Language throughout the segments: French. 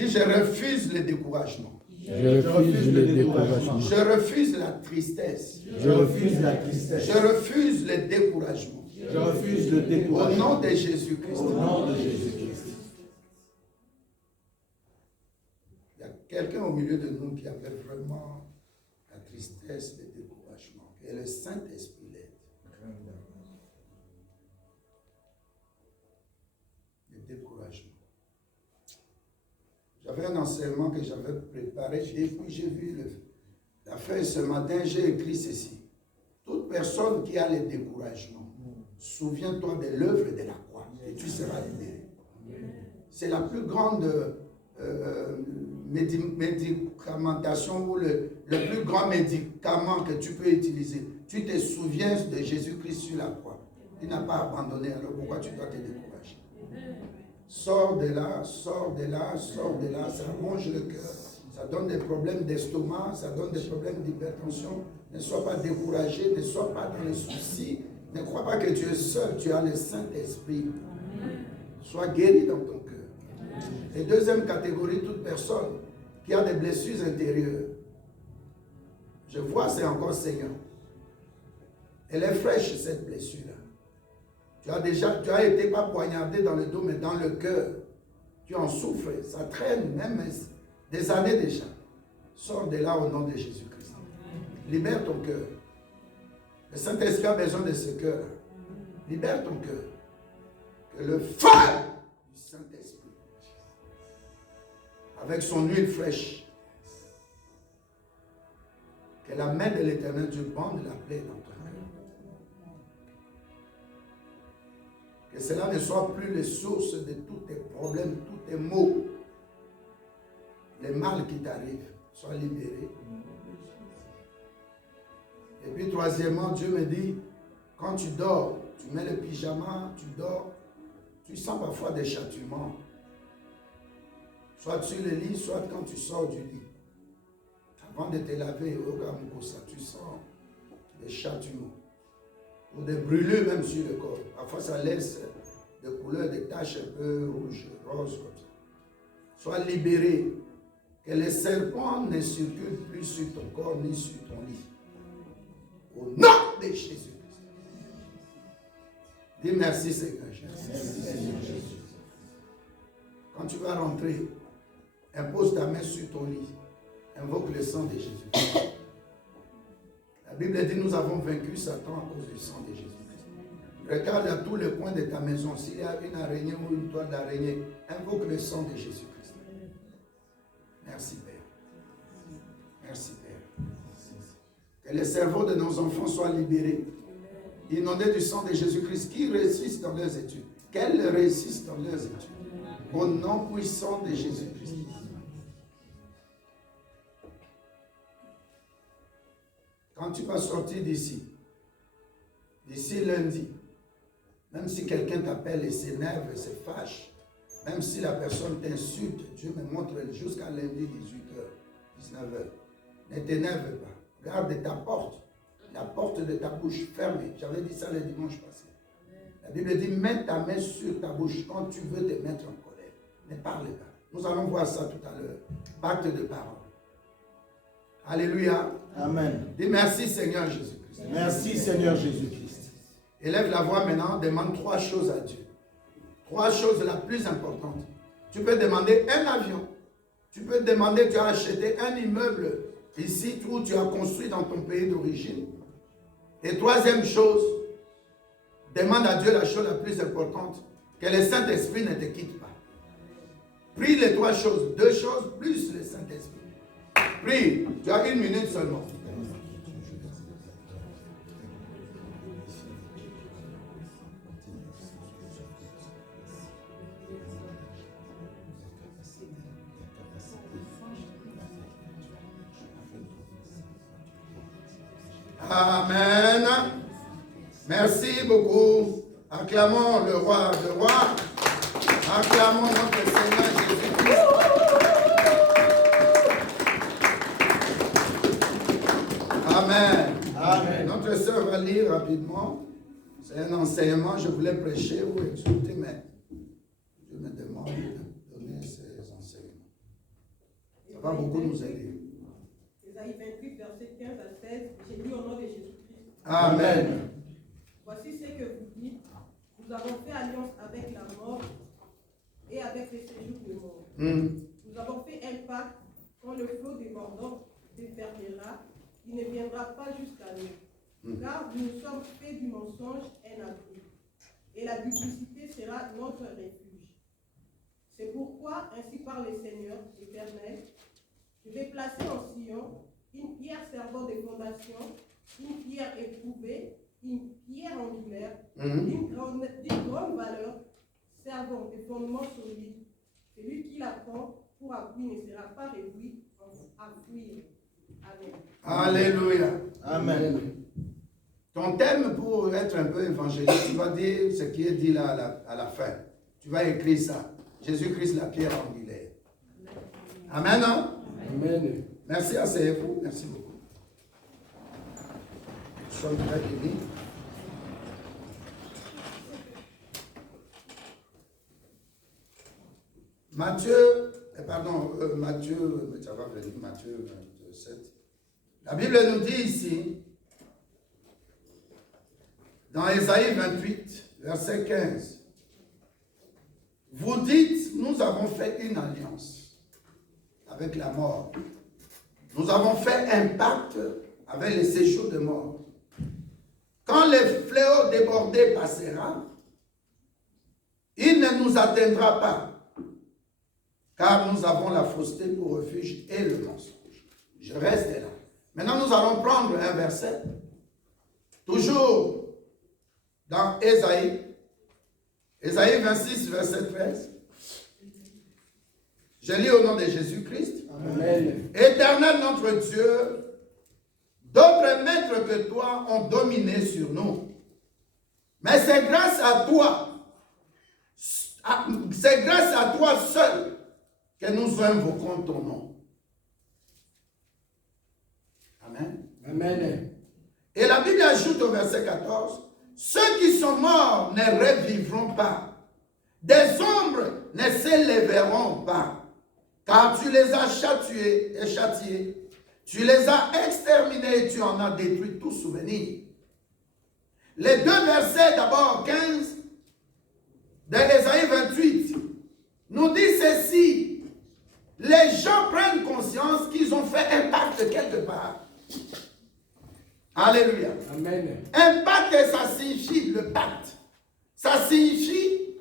Dis, je refuse le découragement. Je refuse le découragement. Je refuse la tristesse. Je refuse la tristesse. Je refuse le découragement. Je refuse le découragement. Au nom de Jésus-Christ. Au nom de Jésus-Christ. Il y a quelqu'un au milieu de nous qui avait vraiment la tristesse, le découragement. Et le Saint-Esprit l'aide. Le découragement. J'avais un enseignement que j'avais préparé et puis j'ai vu la feuille ce matin, j'ai écrit ceci. Toute personne qui a le découragement, souviens-toi de l'œuvre de la croix et tu seras libéré. C'est la plus grande médicamentation ou le plus grand médicament que tu peux utiliser. Tu te souviens de Jésus-Christ sur la croix. Il n'a pas abandonné, alors pourquoi tu dois te décourager? Sors de là, sors de là, sors de là, ça ronge le cœur, ça donne des problèmes d'estomac, ça donne des problèmes d'hypertension. Ne sois pas découragé, ne sois pas dans les soucis, ne crois pas que tu es seul, tu as le Saint-Esprit. Sois guéri dans ton cœur. Et deuxième catégorie, toute personne qui a des blessures intérieures. Je vois, c'est encore saignant. Elle est fraîche, cette blessure-là. Tu as été pas poignardé dans le dos, mais dans le cœur. Tu en souffres, ça traîne même des années déjà. Sors de là au nom de Jésus-Christ. Libère ton cœur. Le Saint-Esprit a besoin de ce cœur. Libère ton cœur. Que le feu du Saint-Esprit, avec son huile fraîche, que la main de l'Éternel Dieu bande la plaie dans ton cœur. Que cela ne soit plus les sources de tous tes problèmes, tous tes maux. Les mal qui t'arrivent soient libérés. Et puis troisièmement, Dieu me dit, quand tu dors, tu mets le pyjama, tu dors, tu sens parfois des châtiments. Soit sur le lit, soit quand tu sors du lit. Avant de te laver, tu sens des châtiments. Ou des brûlures même sur le corps. Parfois ça laisse des couleurs, des taches un peu rouges, roses comme ça. Sois libéré. Que les serpents ne circulent plus sur ton corps ni sur ton lit. Au nom de Jésus-Christ. Dis merci Seigneur Jésus. Quand tu vas rentrer, impose ta main sur ton lit. Invoque le sang de Jésus. La Bible dit nous avons vaincu Satan à cause du sang de Jésus-Christ. Regarde à tous les coins de ta maison. S'il y a une araignée ou une toile d'araignée, invoque le sang de Jésus-Christ. Merci Père. Merci Père. Que les cerveaux de nos enfants soient libérés. Inondés du sang de Jésus-Christ. Qui réussissent dans leurs études. Qu'elles réussissent dans leurs études. Au nom puissant de Jésus-Christ. Quand tu vas sortir d'ici lundi, même si quelqu'un t'appelle et s'énerve et se fâche, même si la personne t'insulte, Dieu me montre jusqu'à lundi 18h, 19h, ne t'énerve pas. Garde ta porte, la porte de ta bouche fermée. J'avais dit ça le dimanche passé. La Bible dit, mets ta main sur ta bouche quand tu veux te mettre en colère. Ne parle pas. Nous allons voir ça tout à l'heure. Pacte de parole. Alléluia. Amen. Dis merci Seigneur Jésus-Christ. Merci Seigneur Jésus-Christ. Élève la voix maintenant, demande 3 choses à Dieu. 3 choses la plus importantes. Tu peux demander un avion. Tu peux demander, tu as acheté un immeuble ici où tu as construit dans ton pays d'origine. Et 3e chose, demande à Dieu la chose la plus importante, que le Saint-Esprit ne te quitte pas. Prie les 3 choses, 2 choses plus le Saint-Esprit. Prie, tu as 1 minute seulement. Amen. Merci beaucoup. Acclamons le roi de rois. Acclamons notre Seigneur Jésus-Christ. Amen. Amen. Notre sœur va lire rapidement. C'est un enseignement. Je voulais prêcher ou exhorter, mais je me demande de donner ces enseignements. Ça va beaucoup nous aider. Ésaïe 28, verset 15 à 16. J'ai lu au nom de Jésus-Christ. Amen. Voici ce que vous dites. Nous avons fait alliance avec la mort et avec les séjours de mort. Nous avons fait un pacte quand le flot débordant déferlera, il ne viendra pas jusqu'à nous. Car nous nous sommes faits du mensonge un abri, et la duplicité sera notre refuge. C'est pourquoi, ainsi parle le Seigneur éternel, je vais placer en Sion une pierre servant de fondation, une pierre éprouvée, une pierre angulaire, d'une grande valeur, servant de fondement solide. Celui qui la prend pour appui ne sera pas réduit à fuir. Amen. Alléluia. Amen. Ton thème pour être un peu évangéliste, tu vas dire ce qui est dit là à la fin. Tu vas écrire ça. Jésus-Christ, la pierre angulaire. Amen. Hein? Amen. Merci à ces époux. Merci beaucoup. Sois très bénis. Matthieu, ça va venir, Matthieu 27. La Bible nous dit ici, dans Ésaïe 28, verset 15, vous dites, nous avons fait une alliance avec la mort. Nous avons fait un pacte avec les séjours de mort. Quand le fléau débordé passera, il ne nous atteindra pas. Car nous avons la fausseté pour refuge et le mensonge. Je reste là. Maintenant, nous allons prendre un verset, toujours dans Ésaïe 26, verset 13. Je lis au nom de Jésus-Christ. Amen. Éternel notre Dieu, d'autres maîtres que toi ont dominé sur nous. Mais c'est grâce à toi, seul que nous invoquons ton nom. Amen. Amen. Et la Bible ajoute au verset 14, ceux qui sont morts ne revivront pas. Des ombres ne s'élèveront pas. Car tu les as châtiés et châtiés. Tu les as exterminés et tu en as détruit tout souvenir. Les deux versets, d'abord 15 de Ésaïe 28, nous dit ceci. Les gens prennent conscience qu'ils ont fait un pacte quelque part. Alléluia. Amen. Un pacte, ça signifie le pacte. Ça signifie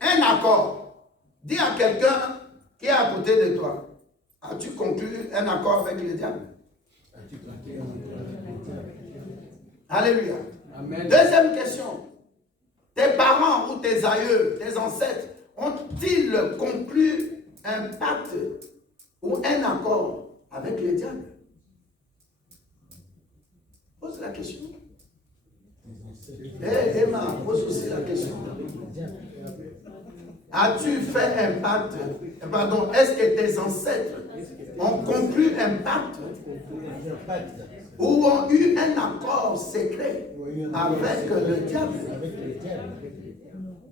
un accord. Dis à quelqu'un qui est à côté de toi, as-tu conclu un accord avec le diable? Alléluia. Amen. Deuxième question. Tes parents ou tes aïeux, tes ancêtres, ont-ils conclu un pacte ou un accord avec le diable? Pose la question. Emma, pose aussi la question. As-tu fait un pacte? Pardon, est-ce que tes ancêtres ont conclu un pacte ou ont eu un accord secret avec le diable?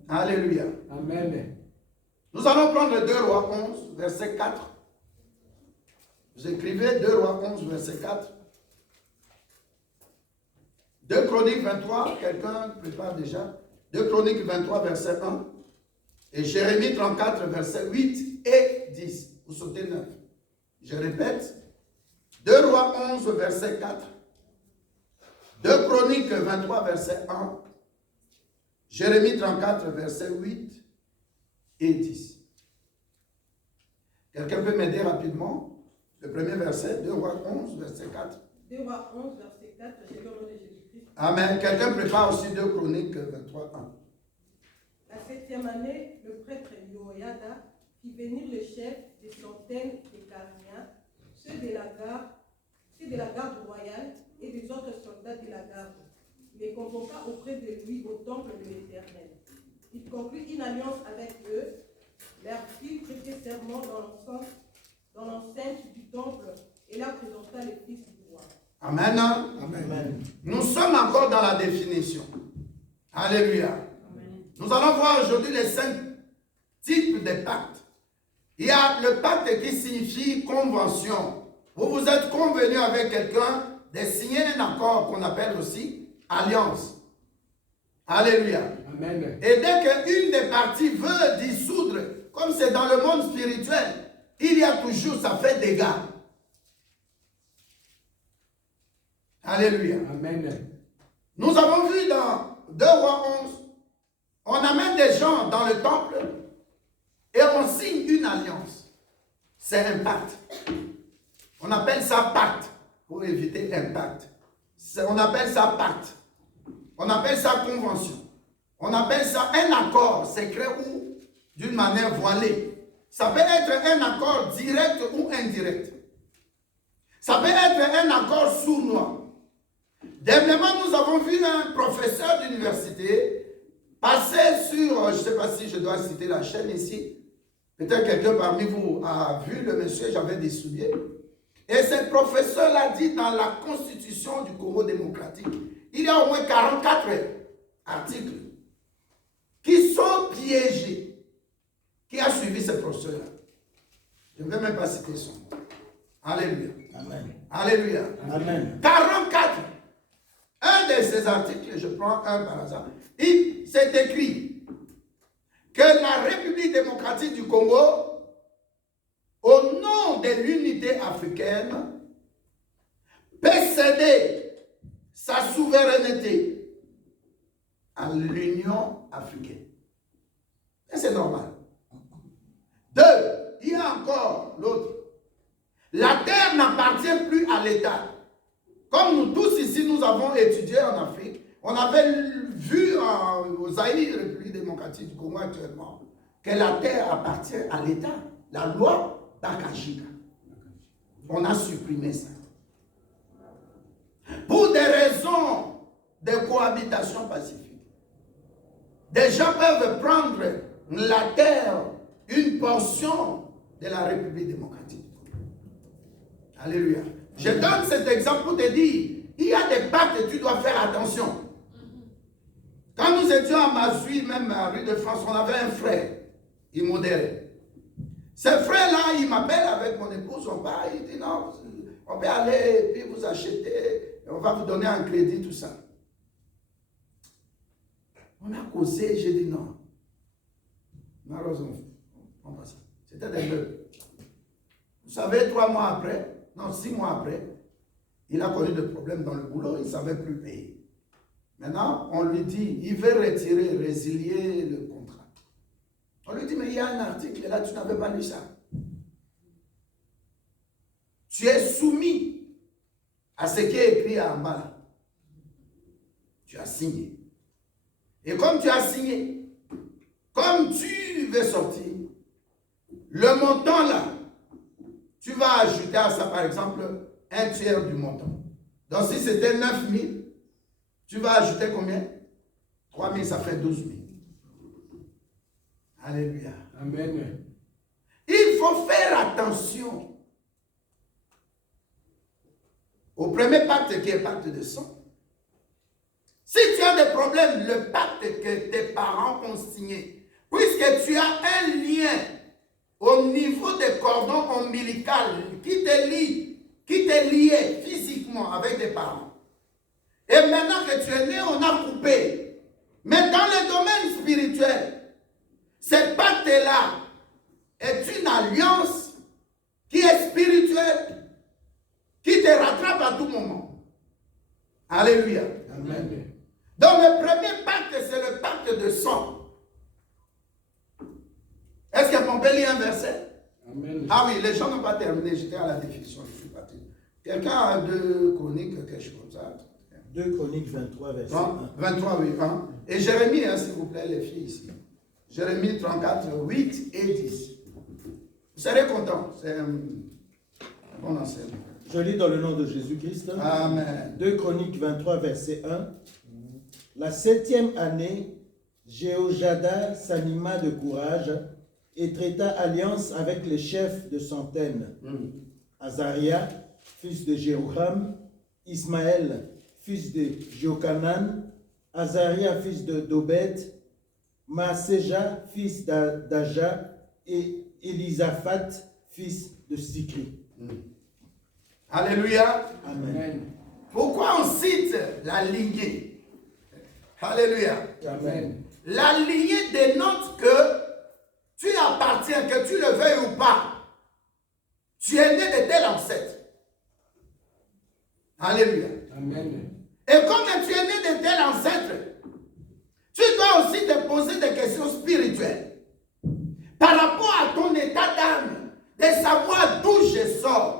Alléluia. Amen. Nous allons prendre 2 Rois 11, verset 4. Vous écrivez 2 Rois 11, verset 4. 2 Chroniques 23, quelqu'un prépare déjà. 2 Chroniques 23, verset 1. Et Jérémie 34, verset 8 et 10. Vous sautez 9. Je répète. 2 Rois 11, verset 4. 2 Chroniques 23, verset 1. Jérémie 34, verset 8 et 10. Quelqu'un peut m'aider rapidement? Le premier verset, 2 Rois 11, verset 4. 2 Rois 11, verset 4, j'ai le nom de Jésus-Christ. Amen. Quelqu'un prépare aussi 2 Chroniques 23, 1. La 7e année, le prêtre Joiada fit venir le chef des centaines des Carniens, ceux de la garde royale et des autres soldats de la garde. Il les convoqua auprès de lui au temple de l'Éternel. Il conclut une alliance avec eux, leur fit prêter serment dans l'enceinte du temple et leur présenta les fils du roi. Amen. Amen. Nous sommes encore dans la définition. Alléluia. Amen. Nous allons voir aujourd'hui les 5 types de pactes. Il y a le pacte qui signifie convention. Vous vous êtes convenu avec quelqu'un de signer un accord qu'on appelle aussi alliance. Alléluia. Amen. Et dès qu'une des parties veut dissoudre, comme c'est dans le monde spirituel, il y a toujours, ça fait dégâts. Alléluia. Amen. Nous avons vu dans 2 Rois 11, on amène des gens dans le temple et on signe une alliance. C'est un pacte. On appelle ça pacte pour éviter un pacte. On appelle ça pacte. On appelle ça convention. On appelle ça un accord secret ou d'une manière voilée. Ça peut être un accord direct ou indirect. Ça peut être un accord sournois. Dernièrement, nous avons vu un professeur d'université passer sur, je ne sais pas si je dois citer la chaîne ici, peut-être quelqu'un parmi vous a vu le monsieur, j'avais des souliers. Et ce professeur l'a dit dans la constitution du Congo démocratique, il y a au moins 44 articles qui sont piégés. Qui a suivi ce professeur-là? Je ne vais même pas citer son nom. Alléluia. Amen. Alléluia. Amen. 44. Un de ces articles, je prends un par hasard, il s'est écrit que la République démocratique du Congo, au nom de l'unité africaine, peut céder sa souveraineté à l'Union africaine. Et c'est normal. 2, il y a encore l'autre. La terre n'appartient plus à l'État. Comme nous tous ici, nous avons étudié en Afrique, on avait vu au Zaïre, République démocratique du Congo actuellement, que la terre appartient à l'État. La loi Bakashika. On a supprimé ça. Pour des raisons de cohabitation pacifique. Des gens peuvent prendre la terre, une portion de la République démocratique. Alléluia. Je donne cet exemple pour te dire, il y a des pactes et tu dois faire attention. Quand nous étions à Mazui, même à Rue de France, on avait un frère, il modérait. Ce frère-là, il m'appelle avec mon épouse, on part, il dit non, on peut aller, puis vous acheter, on va vous donner un crédit, tout ça. On a causé, j'ai dit non. Malheureusement, on passe. C'était des meubles. Vous savez, 3 mois après, non, 6 mois après, il a connu des problèmes dans le boulot, il ne savait plus payer. Maintenant, on lui dit, il veut retirer, résilier le contrat. On lui dit, mais il y a un article, et là, tu n'avais pas lu ça. Tu es soumis à ce qui est écrit en bas là. Tu as signé. Et comme tu as signé, comme tu veux sortir, le montant là, tu vas ajouter à ça, par exemple, 1/3 du montant. Donc, si c'était 9 000, tu vas ajouter combien? 3 000, ça fait 12 000. Alléluia. Amen. Il faut faire attention au premier pacte qui est pacte de sang. Si tu as des problèmes, le pacte que tes parents ont signé, puisque tu as un lien au niveau des cordons ombilicaux qui te liait physiquement avec tes parents. Et maintenant que tu es né, on a coupé. Mais dans le domaine spirituel, ce pacte-là est une alliance qui est spirituelle, qui te rattrape à tout moment. Alléluia. Amen. Donc le premier pacte, c'est le pacte de sang. Est-ce qu'on peut lire un verset? Amen. Ah oui, les gens n'ont pas terminé, j'étais à la définition, je suis parti. Quelqu'un a 2 Chroniques, quelque chose comme ça. 2 Chroniques 23, verset 1. 23, oui. Hein? Et Jérémie, hein, s'il vous plaît, les filles ici. Jérémie 34, 8 et 10. Vous serez contents, c'est un bon enseignement. Je lis dans le nom de Jésus-Christ. Amen. 2 Chroniques 23, verset 1. La 7e année, Jéhojada s'anima de courage et traita alliance avec les chefs de centaines. Azaria, fils de Jéroham, Ismaël, fils de Jochanan, Azaria, fils de Dobet, Maaseja, fils d'Aja, et Élisaphat, fils de Sikri. Alléluia. Amen. Amen. Pourquoi on cite la lignée? Alléluia. Amen. La lignée dénote que tu appartiens, que tu le veuilles ou pas. Tu es né de tel ancêtre. Alléluia. Amen. Et comme tu es né de tel ancêtre, tu dois aussi te poser des questions spirituelles. Par rapport à ton état d'âme, de savoir d'où je sors.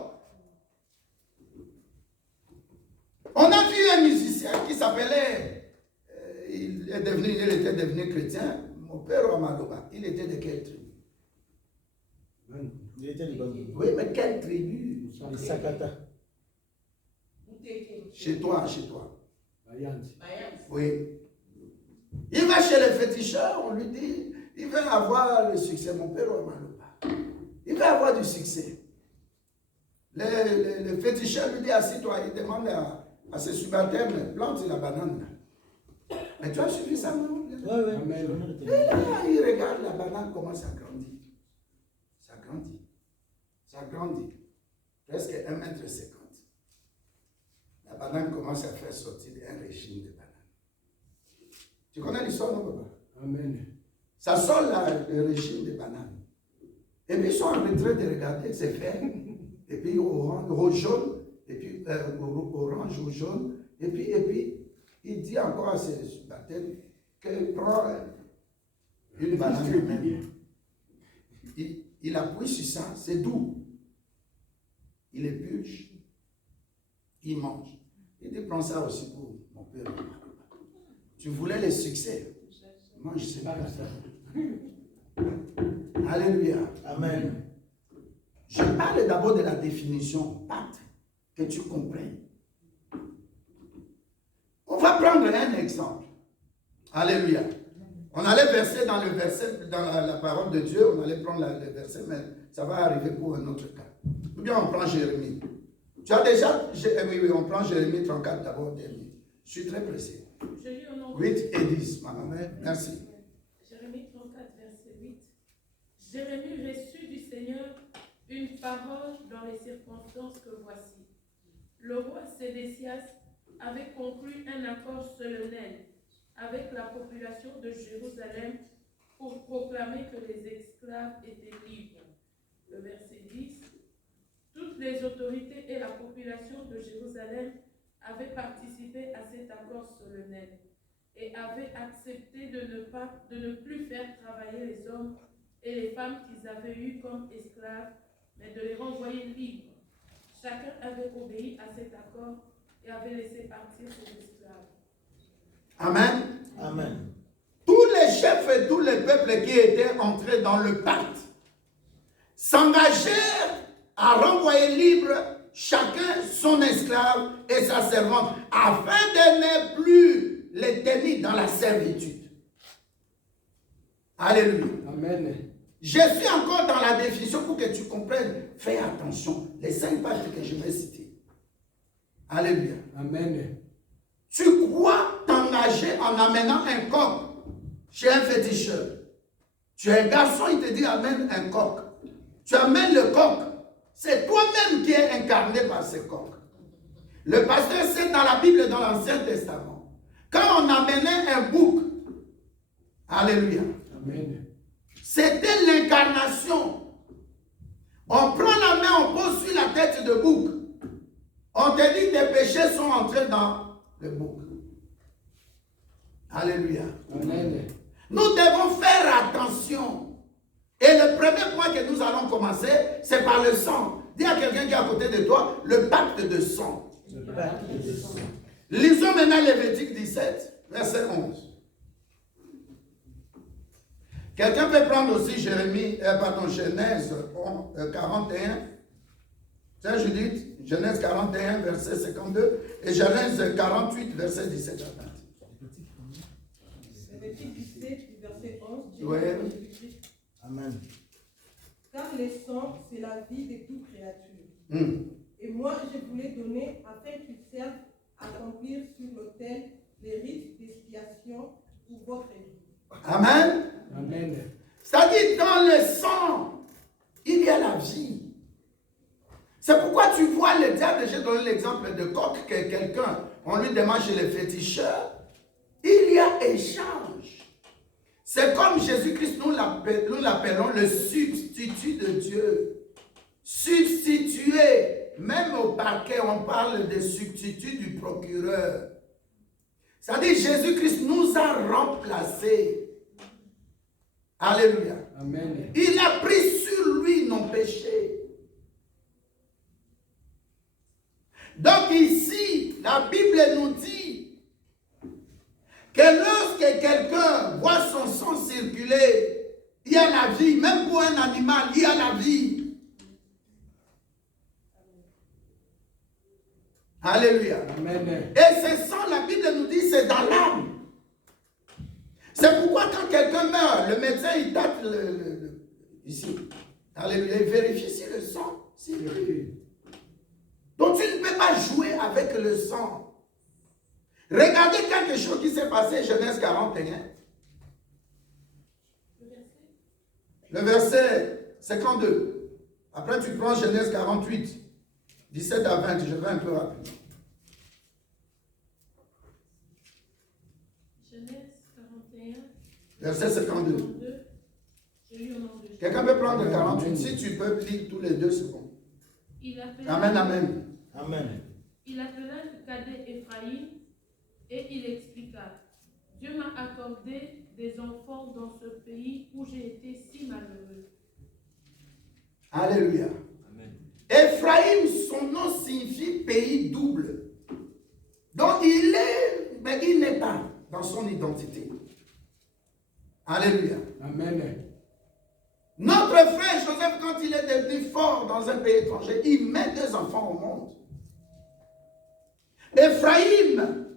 On a vu un musicien qui s'appelait, il était devenu chrétien, mon père Amaloba. Il était de quelle tribu? Il était libanais. Oui, mais quelle tribu? Les Sakata. Chez toi. Bayant. Oui. Il va chez les féticheurs, on lui dit, il veut avoir le succès, mon père Amaloba. Il veut avoir du succès. Le féticheur lui dit, assis-toi, il demande à ses subalternes, plante la banane. Mais tu as suivi ça, non? Oui. Et là, il regarde la banane, comment ça grandit. Ça grandit. Presque 1,50 m. La banane commence à faire sortir un régime de bananes. Tu connais l'histoire, non, papa? Amen. Ça sort là, le régime de bananes. Et puis ils sont en train de regarder, c'est fait. Et puis orange, jaune, et puis orange ou jaune. Et puis il dit encore à ses subalternes qu'il prend une banane même. Il appuie sur ça, c'est doux. Il épluche, il mange. Il dit, prends ça aussi pour mon père. Tu voulais le succès. Moi, je ne sais pas ça. Alléluia. Amen. Je parle d'abord de la définition, pacte, que tu comprennes. On va prendre un exemple. Alléluia. On allait verser dans la parole de Dieu, on allait prendre le verset, mais ça va arriver pour un autre cas. Ou bien on prend Jérémie. Tu as déjà, oui, on prend Jérémie 34 d'abord, dernier. Je suis très pressé. Je lis au nom 8 et 10, maman. Merci. Jérémie 34, verset 8. Jérémie reçut du Seigneur une parole dans les circonstances que voici. Le roi Sédécias avait conclu un accord solennel avec la population de Jérusalem pour proclamer que les esclaves étaient libres. Le verset 10. Toutes les autorités et la population de Jérusalem avaient participé à cet accord solennel et avaient accepté de ne plus faire travailler les hommes et les femmes qu'ils avaient eus comme esclaves, mais de les renvoyer libres. Chacun avait obéi à cet accord et avait laissé partir ses esclaves. Amen. Amen. Tous les chefs et tous les peuples qui étaient entrés dans le pacte s'engagèrent à renvoyer libre chacun son esclave et sa servante, afin de ne plus les tenir dans la servitude. Alléluia. Amen. Je suis encore dans la définition pour que tu comprennes. Fais attention. Les 5 pactes que je vais citer. Alléluia. Amen. Tu crois t'engager en amenant un coq chez un féticheur. Tu es un garçon, il te dit amène un coq. Tu amènes le coq. C'est toi-même qui es incarné par ce coq. Le pasteur, c'est dans la Bible, dans l'Ancien Testament. Quand on amenait un bouc, alléluia, Amen. c'était l'incarnation. On prend la main, on pose sur la tête de bouc. On te dit tes péchés sont entrés dans le bouc. Alléluia. Amen. Nous devons faire attention. Et le premier point que nous allons commencer, c'est par le sang. Dis à quelqu'un qui est à côté de toi, le pacte de sang. Le pacte de sang. Lisons maintenant Lévitique 17, verset 11. Quelqu'un peut prendre aussi Genèse 41. Tiens, Judith, Genèse 41, verset 52. Et Genèse 48, verset 17 à 20. Lévitique 17, verset 11. Ouais. Amen. Car les sangs, c'est la vie de toute créature. Et moi, je vous l'ai donné afin qu'ils servent à accomplir sur l'autel les rites d'expiation pour votre vie. Amen. Amen. C'est-à-dire dans le sang C'est pourquoi tu vois le diable, j'ai donné l'exemple de coq, que quelqu'un, on lui demande chez les féticheurs, il y a échange. C'est comme Jésus-Christ, nous l'appelons le substitut de Dieu. Substitué. Même au parquet, on parle de substitut du procureur. C'est-à-dire Jésus-Christ nous a remplacés. Alléluia. Amen. Il a pris sur lui nos péchés. Donc ici, la Bible nous dit que lorsque quelqu'un voit son sang circuler, il y a la vie. Même pour un animal, il y a la vie. Alléluia. Amen. Et ce sang, la Bible nous dit, c'est dans l'âme. C'est pourquoi quand quelqu'un meurt, le médecin, il tâte ici. Alléluia. Il vérifie si le sang circule. Donc tu ne peux pas jouer avec le sang. Regardez quelque chose qui s'est passé, Genèse 41. Le verset 52. Après tu prends Genèse 48. 17 à 20, je vais un peu rapide. Genèse 41. Verset 52. 52. Je lis au nom de Jésus. Quelqu'un peut prendre 48. Si tu peux lire tous les deux, c'est bon. Il appela, Amen, amen. Amen. il appela le cadet Ephraïm et il expliqua: Dieu m'a accordé des enfants dans ce pays où j'ai été si malheureux. Alléluia. Ephraïm, son nom signifie pays double. Donc il est, mais il n'est pas dans son identité. Alléluia. Amen. Notre frère Joseph, quand il est devenu fort dans un pays étranger, il met 2 enfants au monde. Ephraïm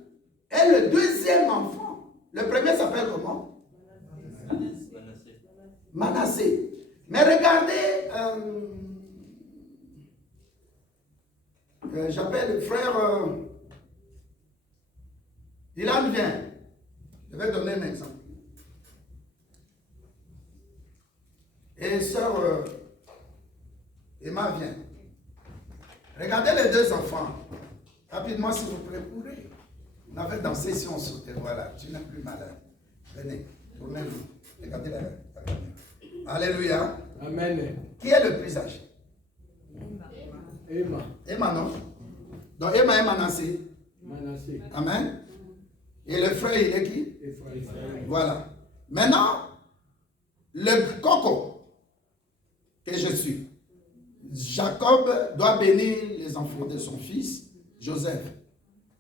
est le 2e enfant. Le premier s'appelle comment? Manassé. Mais regardez, j'appelle le frère Ilan vient. Je vais donner un exemple. Et sœur Emma vient. Regardez les 2 enfants. Rapidement, s'il vous plaît, courez. On avait dansé si on sautait. Voilà, tu n'es plus malade. Venez, tournez-vous. Regardez la caméra. Alléluia. Amen. Qui est le plus âgé? Emma. Emma, non? Donc Emma est Manassé. Manassé. Amen. Et le frère, il est qui? Ephraïm. Voilà. Maintenant, le coco que je suis, Jacob doit bénir les enfants de son fils, Joseph.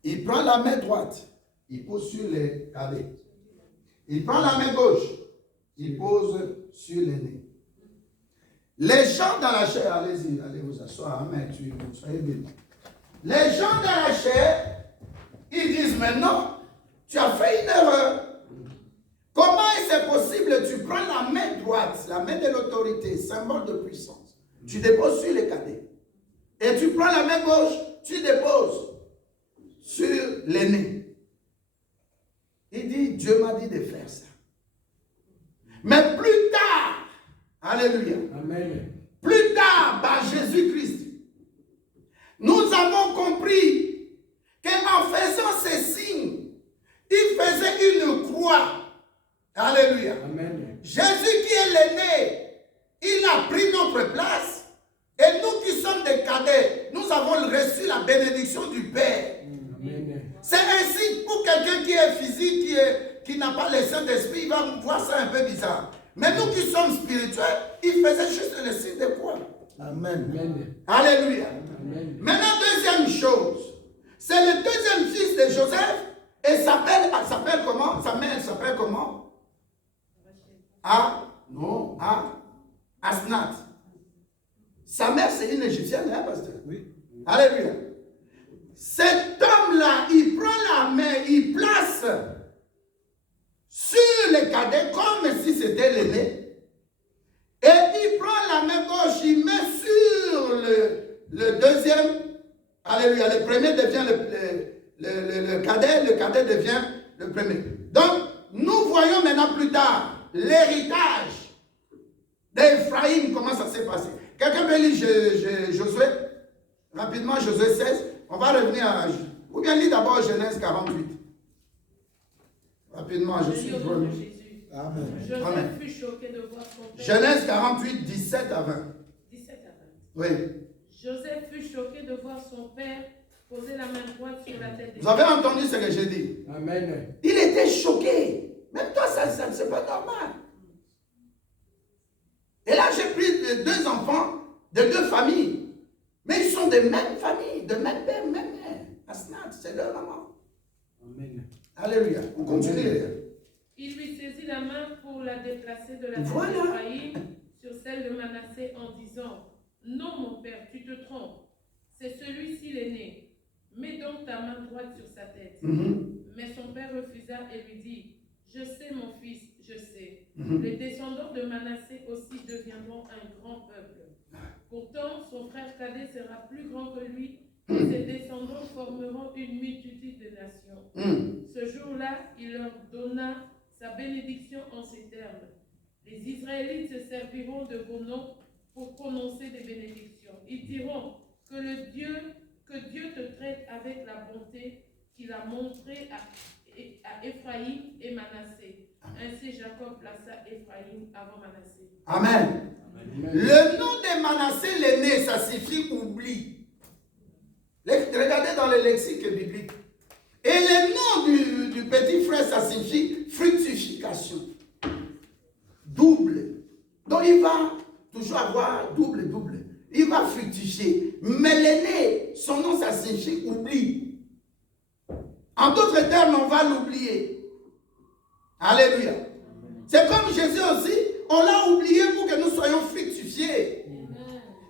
Il prend la main droite, il pose sur les cadets. Il prend la main gauche, il pose sur l'aîné. Les gens dans la chair, allez-y, allez vous asseoir, amen, vous soyez bénis. Les gens dans la chair, ils disent maintenant, tu as fait une erreur. Comment est-ce possible? Tu prends la main droite, la main de l'autorité, symbole de puissance. Tu déposes sur les cadets. Et tu prends la main gauche, tu déposes sur l'aîné. Il dit, Dieu m'a dit de faire ça. Mais plus tard, alléluia, Amen. plus tard, par Jésus-Christ, nous avons compris qu'en faisant ces signes, il faisait une croix. Alléluia. Amen. Jésus qui est l'aîné, il a pris notre place. Et nous qui sommes des cadets, nous avons reçu la bénédiction du Père. Amen. C'est ainsi pour quelqu'un qui est physique, qui n'a pas le Saint-Esprit, il va voir ça un peu bizarre. Mais nous qui sommes spirituels, il faisait juste le signe de croix. Amen. Amen. Alléluia. Amen. Maintenant, deuxième chose, c'est le 2e fils de Joseph. Et elle s'appelle comment? Sa mère s'appelle comment? Asnath. Sa mère, c'est une Égyptienne, hein, pasteur? Oui. Alléluia. Cet homme-là, il prend la main, il place sur le cadet comme si c'était l'aîné. Et il prend la main gauche, il met sur le 2e. Alléluia. Le premier devient le cadet devient le premier. Donc, nous voyons maintenant plus tard l'héritage d'Ephraïm, comment ça s'est passé. Quelqu'un peut lire Josué? rapidement Josué 16. On va revenir à... Ou bien lis d'abord Genèse 48. Rapidement, je Je suis lis au nom de Jésus. Amen. Joseph Amen. fut choqué de voir son père. Genèse 48, 17 à 20. 17 à 20. Oui. Joseph fut choqué de voir son père poser la main droite sur la tête Vous avez entendu ce que j'ai dit? Amen. Il était choqué. Même toi, ça c'est pas normal. Et là, j'ai pris deux enfants de deux familles. Mais ils sont de même famille, de même père, même mère. Asnat, c'est leur maman. Amen. Alléluia. On continue. Il lui saisit la main pour la déplacer de la tête Voilà. d'Éphraïm sur celle de Manassé en disant: Non, mon père, tu te trompes. C'est celui-ci l'aîné. Mets donc ta main droite sur sa tête. Mais son père refusa et lui dit: Je sais, mon fils, je sais. Les descendants de Manassé aussi deviendront un grand peuple. Pourtant, son frère cadet sera plus grand que lui, et ses descendants formeront une multitude de nations. Ce jour-là, il leur donna sa bénédiction en ces termes: Les Israélites se serviront de vos noms pour prononcer des bénédictions. Ils diront que Dieu te traite avec la bonté qu'il a montrée à Éphraïm et Manassé. Ainsi Jacob plaça Éphraïm avant Manassé. Amen. Le nom de Manassé, l'aîné, ça signifie oubli. Regardez dans le lexique biblique. Et le nom du petit frère, ça signifie fructification. Double. Donc il va toujours avoir double. Il va fructifier. Mais l'aîné, son nom, ça signifie oubli. En d'autres termes, on va l'oublier. Alléluia. C'est comme Jésus aussi, on l'a oublié pour que nous soyons fructifiés.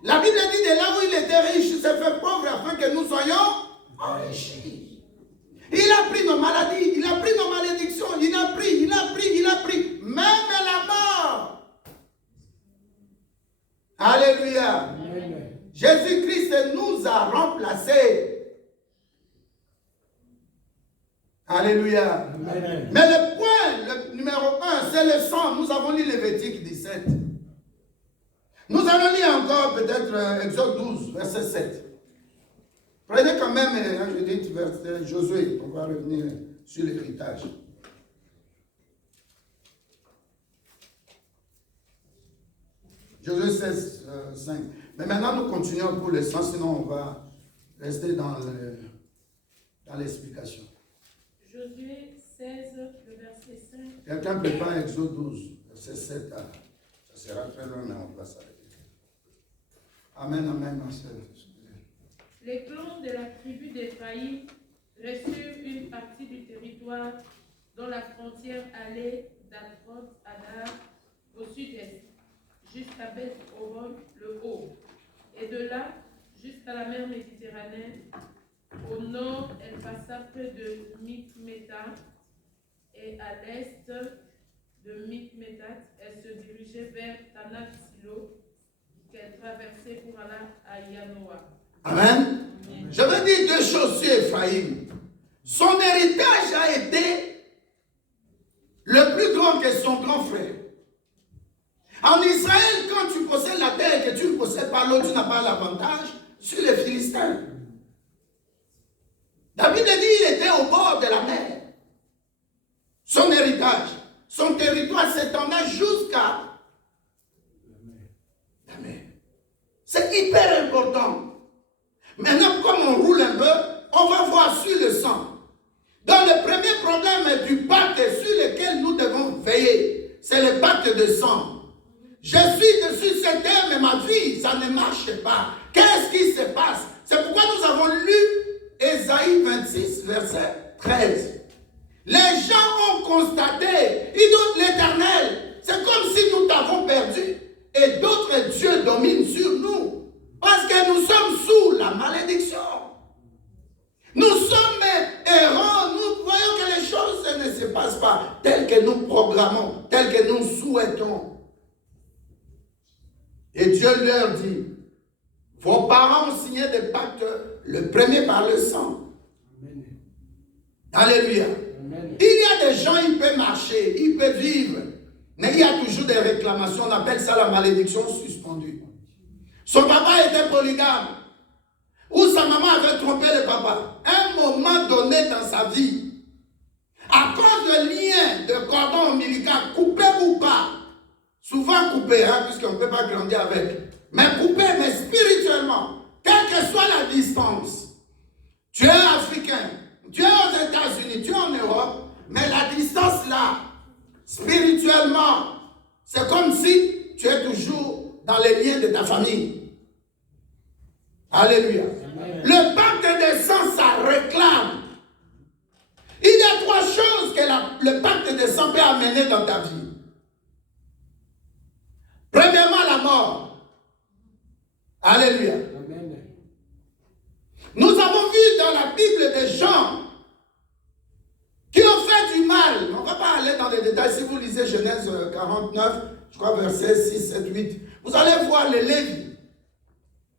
La Bible dit de là où il était riche, il s'est fait pauvre afin que nous soyons enrichis. Il a pris nos maladies, il a pris nos malédictions, il a pris, même la mort. Alléluia. Amen. Jésus-Christ nous a remplacés. Alléluia. Amen. Mais le point, le numéro 1, c'est le sang. Nous avons lu Lévitique 17. Nous allons lire encore peut-être Exode 12, verset 7. Prenez quand même, je dis, verset Josué. On va revenir sur l'héritage. Josué 16, 5. Mais maintenant, nous continuons pour le sang, sinon on va rester dans l'explication. Josué 16, le verset 5. Quelqu'un prépare Exode 12, verset 7 à... Ça sera très long, mais on va s'arrêter. Amen, amen, ma soeur. Les clans de la tribu d'Éphraïm reçurent une partie du territoire dont la frontière allait d'Atroth-Adar au sud-est, jusqu'à Beth-Horon le haut, et de là jusqu'à la mer Méditerranée. Au nord, elle passa près de Mikmétat, et à l'est de Mikmétat, elle se dirigeait vers Tanat-Silo, qu'elle traversait pour aller à Yanoa. Amen. Je veux dire deux choses sur Ephraïm. Son héritage a été le plus grand que son grand frère. En Israël, quand tu possèdes la terre et que tu ne possèdes pas l'autre, tu n'as pas l'avantage sur les Philistins. David dit qu'il était au bord de la mer. Son héritage, son territoire s'étendait jusqu'à la mer. C'est hyper important. Maintenant, comme on roule un peu, on va voir sur le sang. Donc, le premier problème du pacte sur lequel nous devons veiller, c'est le pacte de sang. Je suis dessus cette terre, mais ma vie, ça ne marche pas. Qu'est-ce qui se passe? C'est pourquoi nous avons lu Ésaïe 26, verset 13. Les gens ont constaté, ils doutent l'Éternel. C'est comme si nous t'avons perdu et d'autres dieux dominent sur nous. Parce que nous sommes sous la malédiction. Nous sommes errants, nous voyons que les choses ne se passent pas telles que nous programmons, telles que nous souhaitons. Et Dieu leur dit, vos parents ont signé des pactes, le premier par le sang. Amen. Alléluia. Amen. Il y a des gens, ils peuvent marcher, ils peuvent vivre, mais il y a toujours des réclamations, on appelle ça la malédiction suspendue. Son papa était polygame. où sa maman avait trompé le papa, un moment donné dans sa vie, à cause de liens, de cordon ombilical, coupé ou pas, souvent coupé, hein, puisqu'on ne peut pas grandir avec, mais coupé, mais spirituellement, quelle que soit la distance, tu es africain, tu es aux États-Unis, tu es en Europe, mais la distance là, spirituellement, c'est comme si tu es toujours dans les liens de ta famille. Alléluia. Amen. Le pacte des sangs, ça réclame. Il y a trois choses que le pacte des sangs peut amener dans ta vie. Premièrement, la mort. Alléluia. Amen. Nous avons vu dans la Bible des gens qui ont fait du mal. On ne va pas aller dans les détails. Si vous lisez Genèse 49, je crois versets 6, 7, 8, vous allez voir les Lévis.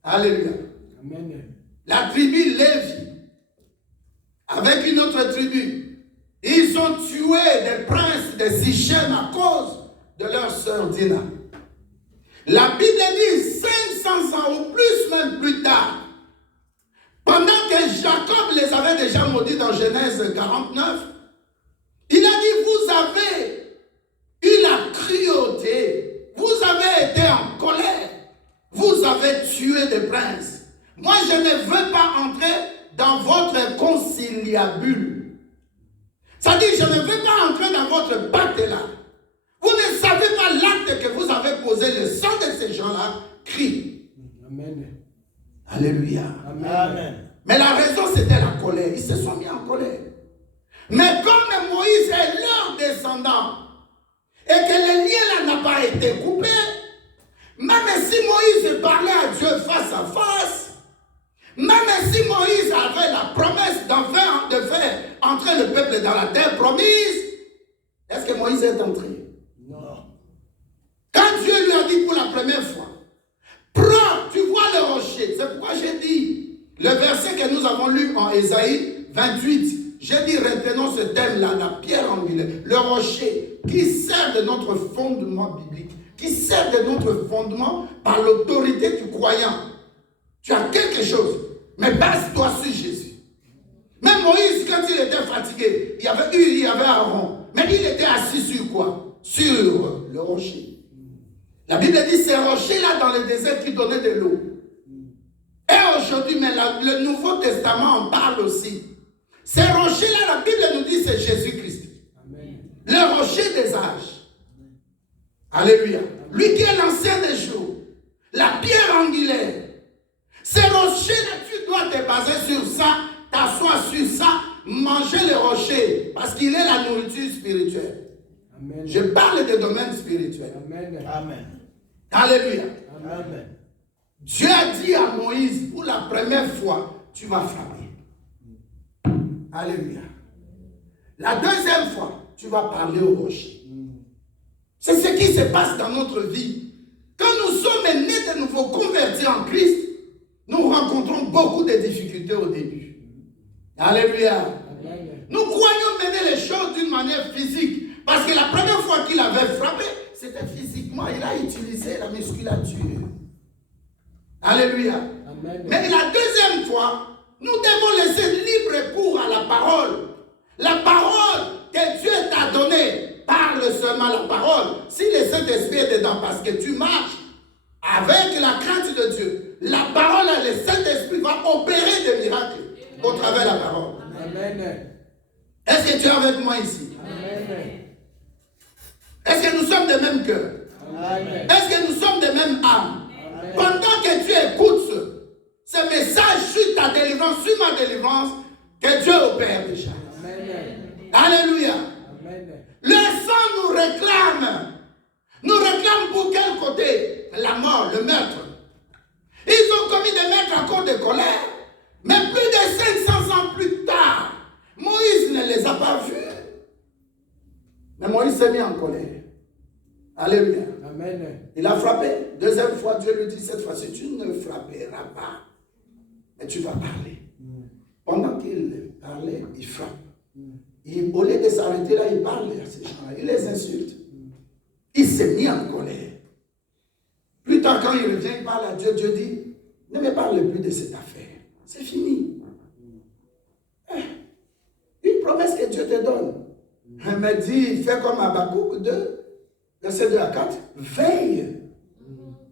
Alléluia. Amen. La tribu Lévi, avec une autre tribu, ils ont tué des princes de Sichem à cause de leur sœur Dina. La Bible dit 500 ans ou plus, même plus tard, pendant que Jacob les avait déjà maudits dans Genèse 49, il a dit, vous avez eu la cruauté, vous avez été en colère, vous avez tué des princes. Moi, je ne veux pas entrer dans votre conciliabule. Ça dit, je ne veux pas entrer dans votre pacte là. Vous ne savez pas l'acte que vous avez posé, le sang de ces gens-là crie. Amen. Alléluia. Amen. Mais la raison, c'était la colère. Ils se sont mis en colère. Mais comme Moïse est leur descendant, et que le lien là n'a pas été coupé, même si Moïse parlait à Dieu face à face, même si Moïse avait la promesse de faire entrer le peuple dans la terre promise, est-ce que Moïse est entré? Non. Quand Dieu lui a dit pour la première fois, prends, tu vois le rocher. C'est pourquoi j'ai dit, le verset que nous avons lu en Ésaïe 28, j'ai dit, retenons ce thème-là, la pierre angulaire, le rocher, qui sert de notre fondement biblique, qui sert de notre fondement par l'autorité du croyant. Tu as quelque chose, mais base-toi sur Jésus. Même Moïse, quand il était fatigué, il y avait Aaron, mais il était assis sur quoi? Sur le rocher. La Bible dit, ces rochers-là dans le désert qui donnaient de l'eau. Et aujourd'hui, mais le Nouveau Testament en parle aussi. Ces rochers-là, la Bible nous dit, c'est Jésus-Christ. Le rocher des âges. Alléluia. Lui qui est l'ancien des jours. La pierre angulaire. Ces rochers-là, tu dois te baser sur ça, t'asseoir sur ça, manger le rocher, parce qu'il est la nourriture spirituelle. Amen. Je parle des domaines spirituels. Amen. Amen. Alléluia. Amen. Dieu a dit à Moïse, pour la première fois, tu vas frapper. Alléluia. La deuxième fois, tu vas parler au rocher. C'est ce qui se passe dans notre vie. Quand nous sommes nés de nouveau convertis en Christ, nous rencontrons beaucoup de difficultés au début. Alléluia. Amen. Nous croyons mener les choses d'une manière physique. Parce que la première fois qu'il avait frappé, c'était physiquement. Il a utilisé la musculature. Alléluia. Amen. Mais la deuxième fois, nous devons laisser libre cours à la parole. La parole que Dieu t'a donnée. Parle seulement la parole. Si le Saint-Esprit est dedans, parce que tu marches avec la crainte de Dieu, la parole, le Saint-Esprit va opérer des miracles au travers de la parole. Amen. Est-ce que tu es avec moi ici? Amen. Est-ce que nous sommes de même cœur? Amen. Est-ce que nous sommes de même âme? Amen. Pendant que tu écoutes ce message sur ta délivrance, sur ma délivrance, que Dieu opère déjà. Amen. Alléluia. Amen. Le sang nous réclame. Nous réclame pour quel côté? La mort, le meurtre. Ils ont commis des meurtres à cause de colère. Mais plus de 500 ans plus tard, Moïse ne les a pas vus. Mais Moïse s'est mis en colère. Alléluia. Amen. Il a frappé. Deuxième fois, Dieu lui dit, cette fois-ci, tu ne frapperas pas. Mais tu vas parler. Pendant qu'il parlait, il frappe. Au lieu de s'arrêter là, il parle à ces gens-là. Il les insulte. Il s'est mis en colère. Plus tard, quand il revient, il parle à Dieu. Dieu dit, ne me parle plus de cette affaire. C'est fini. Une promesse que Dieu te donne. Elle me dit, fais comme Habakkuk 2, verset 2 à 4. Veille.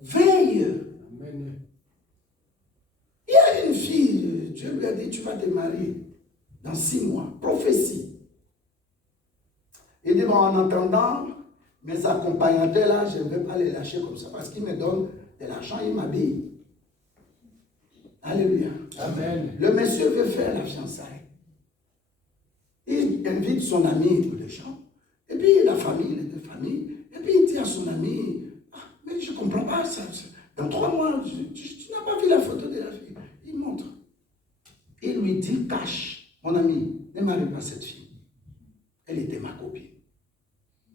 Veille. Amen. Il y a une fille, Dieu lui a dit, tu vas te marier dans 6 mois. Prophétie. Il dit, bon, en entendant, mes accompagnateurs là, je ne vais pas les lâcher comme ça parce qu'ils me donnent de l'argent, ils m'habillent. Alléluia. Amen. Le monsieur veut faire la fiançaille. Il invite son ami et tous les gens. Et puis la famille, les 2 familles. Et puis il dit à son ami, ah, mais je ne comprends pas ça. Dans 3 mois, tu n'as pas vu la photo de la fille. Il montre. Il lui dit, cache, mon ami, ne marie pas cette fille. Elle était ma copine.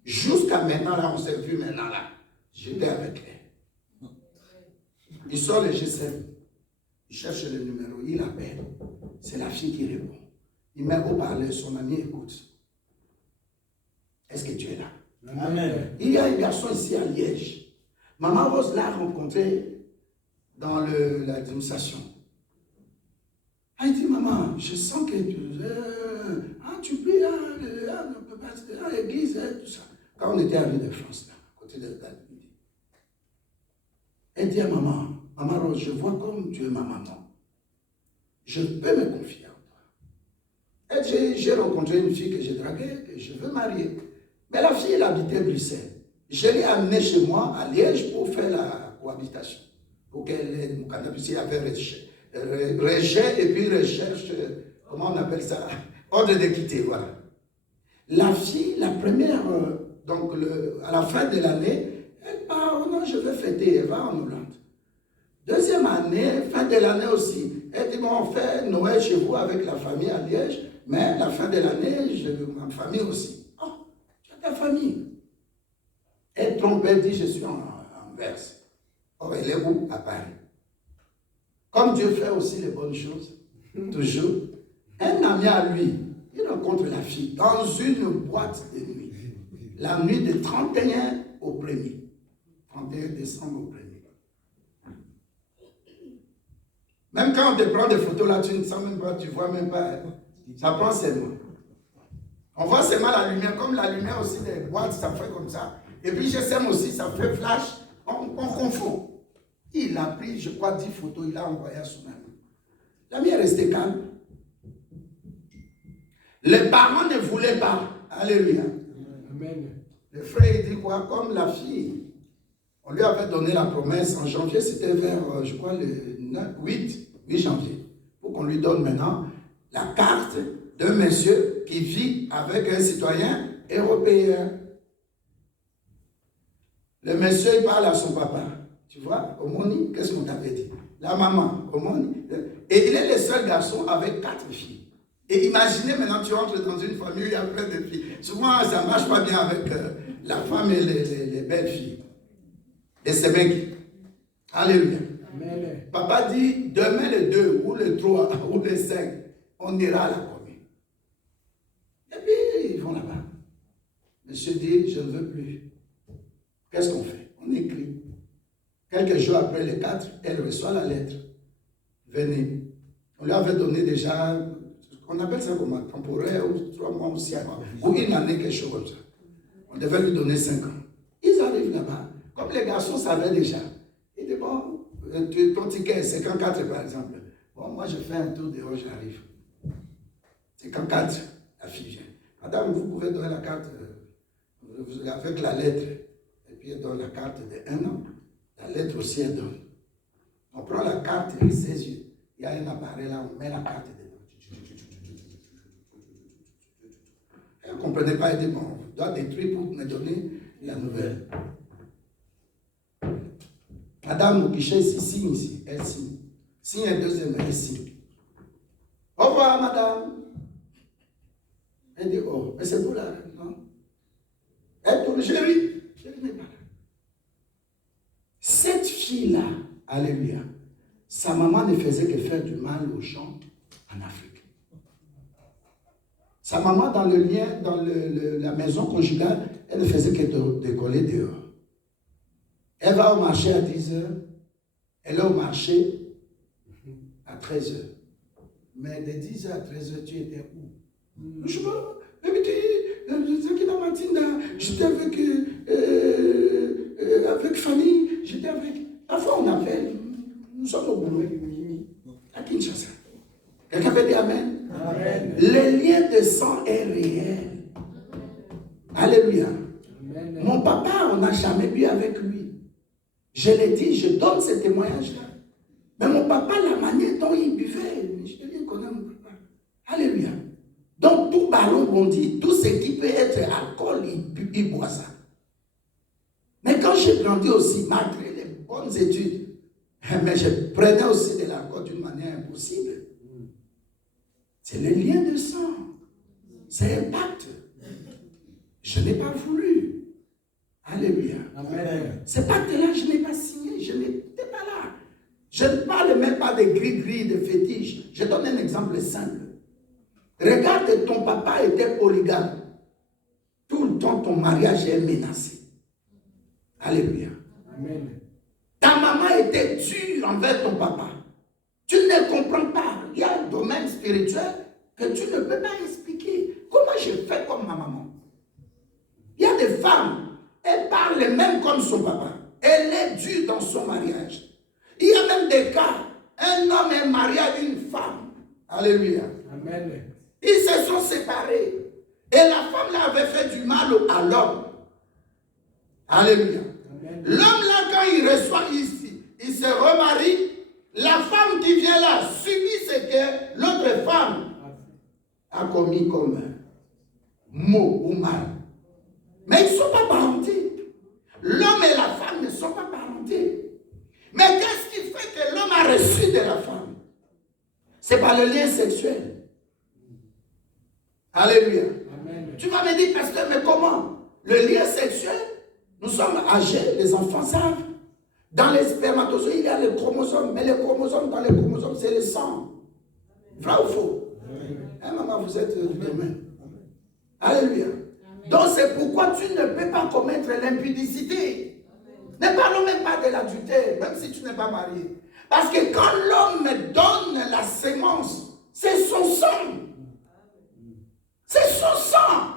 Jusqu'à maintenant, là, on s'est vu maintenant, là. J'étais avec elle. Il sort le GSM. Il cherche le numéro, il appelle. C'est la fille qui répond. Il met au parleur, son ami écoute. Est-ce que tu es là? Amen. Il y a un garçon ici à Liège. Maman Rose l'a rencontré dans la dénonciation. Elle dit, maman, je sens que tu pries à l'église, tout ça. Quand on était à l'île de France, là, à côté de la midi. Elle dit à maman, maman Rose, je vois comme tu es ma maman. Je peux me confier en toi. Elle dit, j'ai rencontré une fille que j'ai draguée, que je veux marier. Mais la fille, elle habitait Bruxelles. Je l'ai amenée chez moi, à Liège, pour faire la cohabitation. Pour qu'elle, puisse y avoir rejet et puis recherche, comment on appelle ça? Ordre d'équité, voilà. La fille, la première, donc à la fin de l'année, elle part, oh non, je veux fêter, elle va en Hollande. Deuxième année, fin de l'année aussi, elle dit, bon, on fait Noël chez vous avec la famille à Liège, mais la fin de l'année, je veux ma famille aussi. Oh, tu as ta famille. Elle trompe, elle dit, je suis en Verse. Oh, elle est où? À Paris. Comme Dieu fait aussi les bonnes choses, toujours, un ami à lui, il rencontre la fille dans une boîte de nuit. La nuit de 31 au 1er. 31 décembre au 1er. Même quand on te prend des photos là, tu ne sens même pas, tu ne vois même pas. Ça prend seulement. On voit seulement la lumière, comme la lumière aussi des boîtes, ça fait comme ça. Et puis GSM aussi, ça fait flash. On confond. Il a pris, je crois, 10 photos, il a envoyé à son ami. L'ami est resté calme. Les parents ne voulaient pas. Alléluia. Amen. Le frère, il dit quoi? Comme la fille, on lui avait donné la promesse en janvier, c'était vers, je crois, le 8 janvier, pour qu'on lui donne maintenant la carte d'un monsieur qui vit avec un citoyen européen. Le monsieur, il parle à son papa. Tu vois, Omoni, qu'est-ce qu'on t'avait dit? La maman, Omoni. Et il est le seul garçon avec 4 filles. Et imaginez maintenant, tu entres dans une famille où il y a plein de filles. Souvent, ça ne marche pas bien avec la femme et les belles filles. Et c'est bien. Alléluia. Amen. Papa dit, demain le 2 ou le 3 ou le 5, on ira à la commune. Et puis, ils vont là-bas. Monsieur dit, je ne veux plus. Qu'est-ce qu'on fait? On écrit. Quelques jours après le 4, elle reçoit la lettre. Venez. On lui avait donné déjà, on appelle ça comment? Temporaire, ou 3 mois ou 6 mois, ou une année, quelque chose comme ça. On devait lui donner 5 ans. Ils arrivent là-bas. Comme les garçons savaient déjà. Ils disent, bon, ton ticket est 54 par exemple. Bon, moi je fais un tour dehors, j'arrive. 54, la fille vient. Madame, vous pouvez donner la carte avec la lettre. Et puis elle donne la carte de 1 an. La lettre aussi, elle donne. On prend la carte et ses yeux. Il y a un appareil là, on met la carte dedans. Elle ne comprenait pas, elle dit, bon, on doit détruire pour me donner la nouvelle. Madame Moukichet ici, signe ici, elle signe. Signe un deuxième, elle signe. Au revoir, madame. Elle dit, oh, mais c'est vous là, non? Elle tourne, chérie n'est pas là. Cette fille-là, alléluia, sa maman ne faisait que faire du mal aux gens en Afrique. Sa maman, dans le lien, dans la maison conjugale, elle ne faisait que décoller dehors. Elle va au marché à 10 h, elle est au marché à 13 h. Mais de 10h à 13h, tu étais où? Je vois, j'étais avec famille, j'étais avec. Parfois on appelle, nous sommes au boulot, à Kinshasa. Quelqu'un peut dire Amen? Amen. Le lien de sang est réel. Alléluia. Amen. Mon papa, on n'a jamais bu avec lui. Je l'ai dit, je donne ce témoignage-là. Mais mon papa, la manière dont il buvait, je te dis, connais mon papa. Alléluia. Donc, tout ballon bondit, tout ce qui peut être alcool, il boit ça. Mais quand j'ai grandi aussi, malgré les bonnes études, mais je prenais aussi de l'alcool d'une manière impossible. C'est le lien de sang. C'est un pacte. Je n'ai pas voulu. Alléluia. Amen. Ce pacte-là, je n'ai pas signé. Je n'étais pas là. Je ne parle même pas de gris-gris, de fétiches. Je donne un exemple simple. Regarde, ton papa était polygame. Tout le temps, ton mariage est menacé. Alléluia. Amen. Ta maman était dure envers ton papa. Tu ne comprends pas. Il y a un domaine spirituel que tu ne peux pas expliquer. Comment je fais comme ma maman? Il y a des femmes, elles parlent même comme son papa. Elle est dure dans son mariage. Il y a même des cas, un homme est marié à une femme. Alléluia. Amen. Ils se sont séparés. Et la femme là avait fait du mal à l'homme. Alléluia. Amen. L'homme là, quand il reçoit ici, il se remarie. La femme qui vient là subit ce que l'autre femme a commis comme mot ou mal. Mais ils ne sont pas parentés. L'homme et la femme ne sont pas parentés. Mais qu'est-ce qui fait que l'homme a reçu de la femme? C'est par le lien sexuel. Alléluia. Amen. Tu vas me dire, pasteur, mais comment? Le lien sexuel, nous sommes âgés, les enfants savent. Dans les spermatozoïdes, il y a les chromosomes. Mais les chromosomes, dans les chromosomes, c'est le sang. Vrai ou faux? Hein, maman, vous êtes du domaine. Alléluia. Donc c'est pourquoi tu ne peux pas commettre l'impudicité. Ne parlons même pas de l'adultère, même si tu n'es pas marié. Parce que quand l'homme donne la sémence, c'est son sang. C'est son sang.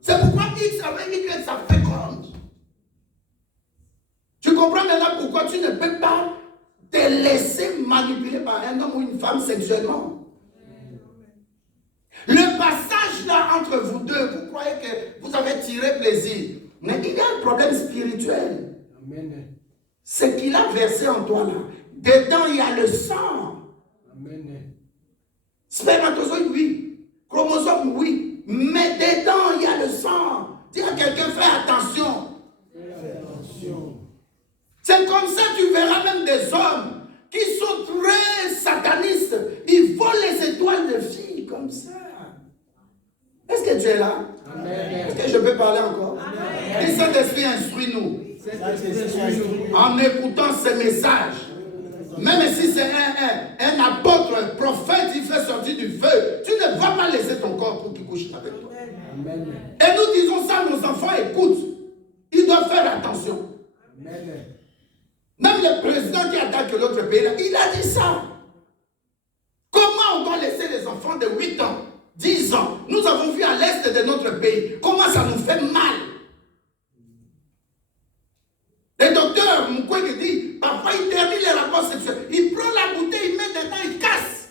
C'est pourquoi X avec Y, ça féconde. Tu comprends maintenant pourquoi tu ne peux pas te laisser manipuler par un homme ou une femme sexuellement. Le passage là entre vous deux, vous croyez que vous avez tiré plaisir. Mais il y a un problème spirituel. Amen. Ce qu'il a versé en toi là, dedans il y a le sang. Amen. Spermatozoïde, oui. Chromosome, oui. Mais dedans il y a le sang. Dis à quelqu'un, fais attention. Fais attention. C'est comme ça que tu verras même des hommes qui sont très satanistes. Ils volent les étoiles de filles comme ça. Est-ce que tu es là? Amen. Est-ce que je peux parler encore? Et Saint-Esprit, instruis-nous. En écoutant ces messages. Même si c'est un apôtre, un prophète, il fait sortir du feu. Tu ne vas pas laisser ton corps pour qu'il couche avec toi. Amen. Et nous disons ça, nos enfants écoutent. Ils doivent faire attention. Amen. Même le président qui attaque l'autre pays, il a dit ça. Comment on doit laisser les enfants de 8 ans, 10 ans? Nous avons vu à l'est de notre pays comment ça nous fait mal. Le docteur Mukwege dit, parfois il termine les rapports sexuels. Il prend la bouteille, il met dedans, il casse.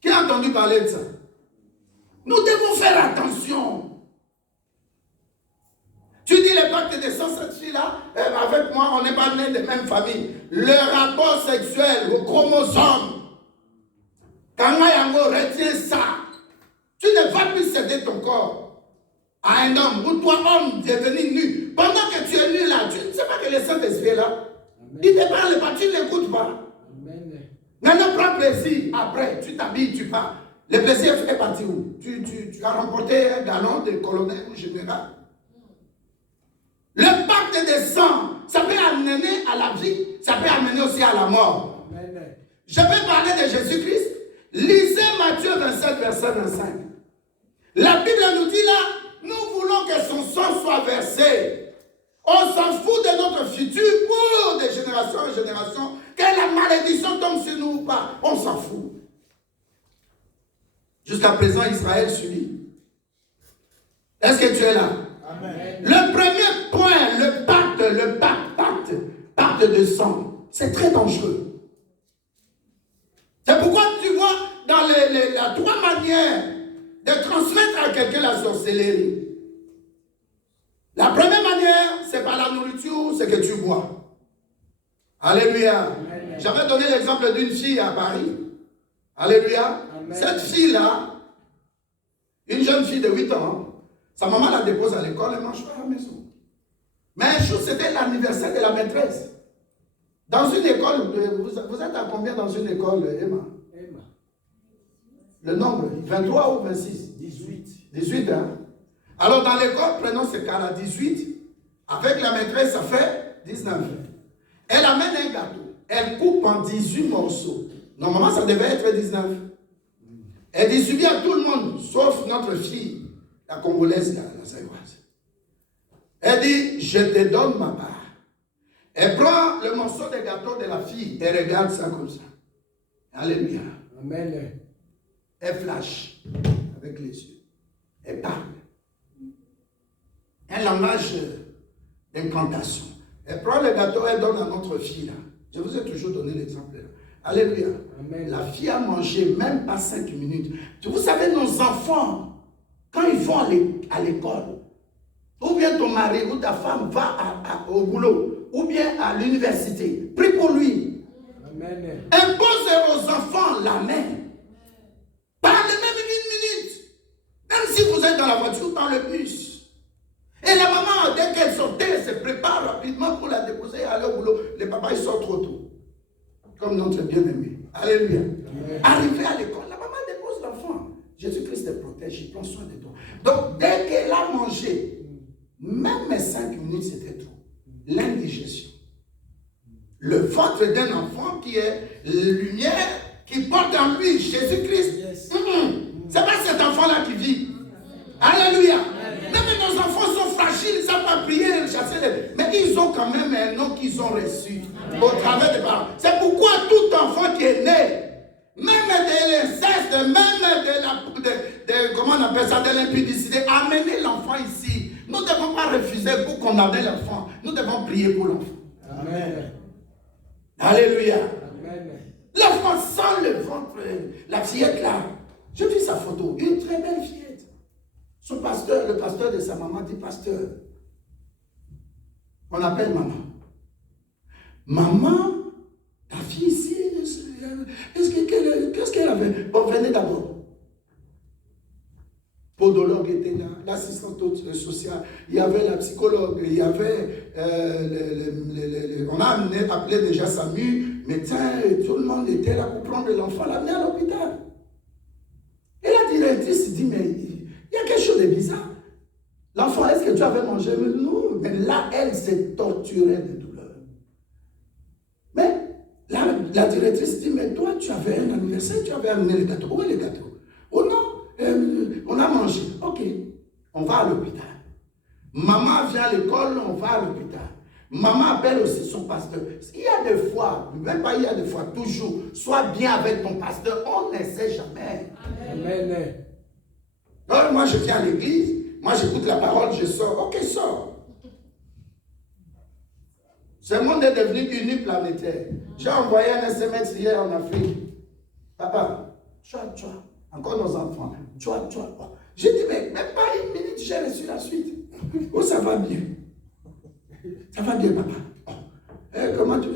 Qui a entendu parler de ça? Nous devons faire attention. Tu dis le pacte de sang, cette fille-là, avec moi, on n'est pas nés de même famille. Le rapport sexuel, le chromosome, Kangayango, retiens ça. Tu ne vas plus céder ton corps à un homme, ou toi, homme, devenu nu. Pendant que tu es nu là, tu ne sais pas que le Saint-Esprit est là. Il ne te parle pas, tu ne l'écoutes pas. Amen. Maintenant, prends plaisir. Après, tu t'habilles, tu pars. Le plaisir est parti où? Tu as remporté un galon de colonel ou général. Le pacte des sang, ça peut amener à la vie, ça peut amener aussi à la mort. Amen. Je vais parler de Jésus-Christ. Lisez Matthieu 27, verset 25. La Bible nous dit là, nous voulons que son sang soit versé. On s'en fout de notre futur pour de génération en génération. que la malédiction tombe sur nous ou pas. On s'en fout. Jusqu'à présent, Israël subit. Est-ce que tu es là? Amen. Le premier point, le pacte de sang, c'est très dangereux. C'est pourquoi tu vois dans les 3 manières de transmettre à quelqu'un la sorcellerie. La première manière, c'est par la nourriture, c'est que tu bois. Alléluia. Amen. J'avais donné l'exemple d'une fille à Paris. Alléluia. Amen. Cette fille-là, une jeune fille de 8 ans, sa maman la dépose à l'école, elle mange pas à la maison. Mais un jour, c'était l'anniversaire de la maîtresse. Dans une école, vous êtes à combien dans une école, Emma? Emma. Le nombre, 23 ou 26? 18, hein? Alors dans l'école, prenons ce cas-là, 18. Avec la maîtresse, ça fait 19. Elle amène un gâteau. Elle coupe en 18 morceaux. Normalement, ça devait être 19. Elle distribue à tout le monde, sauf notre fille, la Congolaise, la Saïoise. Elle dit, je te donne ma part. Elle prend le morceau de gâteau de la fille et regarde ça comme ça. Alléluia. Amen. Elle flash avec les yeux. Elle parle. Un langage d'incantation. Elle prend le gâteau, elle donne à notre fille là. Je vous ai toujours donné l'exemple là. Alléluia. Amen. La fille a mangé même pas 5 minutes. Vous savez, nos enfants, quand ils vont à l'école, ou bien ton mari ou ta femme va au boulot, ou bien à l'université, prie pour lui. Amen. Impose aux enfants la main. Parlez même une minute. Même si vous êtes dans la voiture, dans le bus. Et la maman, dès qu'elle sortait, elle se prépare rapidement pour la déposer et aller au boulot. Le papa, il sort trop tôt. Comme notre bien-aimé. Alléluia. Arrivé à l'école, la maman dépose l'enfant. Jésus-Christ te protège, il prend soin de toi. Donc, dès qu'elle a mangé, même mes 5 minutes, c'était tout. L'indigestion. Le ventre d'un enfant qui est la lumière, qui porte en lui Jésus-Christ. Yes. C'est pas cet enfant-là qui vit. Alléluia. Même nos enfants sont fragiles, ils ne savent pas prier, chasser les... Mais ils ont quand même un nom qu'ils ont reçu au travers des parents. C'est pourquoi tout enfant qui est né, même de l'inceste, même comment on appelle ça, de l'impudicité, amenez l'enfant ici. Nous ne devons pas refuser pour condamner l'enfant. Nous devons prier pour l'enfant. Amen. Alléluia. Amen. L'enfant sent le ventre, la fillette là. Je vis sa photo, une très belle fillette. Son pasteur, le pasteur de sa maman dit, pasteur, on appelle maman. Maman, ta fille ici, qu'est-ce qu'elle avait? Bon, venez d'abord. Podologue était là, l'assistante sociale, il y avait la psychologue, il y avait, on a appelé déjà SAMU, médecin, et tout le monde était là pour prendre l'enfant, l'amener à l'hôpital. Et la directrice dit, mais il y a quelque chose de bizarre. L'enfant, est-ce que tu avais mangé? Non, mais là, elle s'est torturée de douleur. Mais la directrice dit, mais toi, tu avais un anniversaire, tu avais amené le gâteau. Où est le gâteau? Oh non, on a mangé. Ok, on va à l'hôpital. Maman vient à l'école, on va à l'hôpital. Maman appelle aussi son pasteur. Il y a des fois, même pas il y a des fois, toujours, sois bien avec ton pasteur, on ne sait jamais. Amen. Alors, moi, je viens à l'église, moi, j'écoute la parole, je sors. Ok, sors. Ce monde est devenu uniplanétaire. J'ai envoyé un SMS hier en Afrique. Papa, tchoua. Encore nos enfants. Tchoua. J'ai dit, mais même pas une minute, j'ai reçu la suite. Oh, ça va bien. Ça va bien, papa. Comment tu...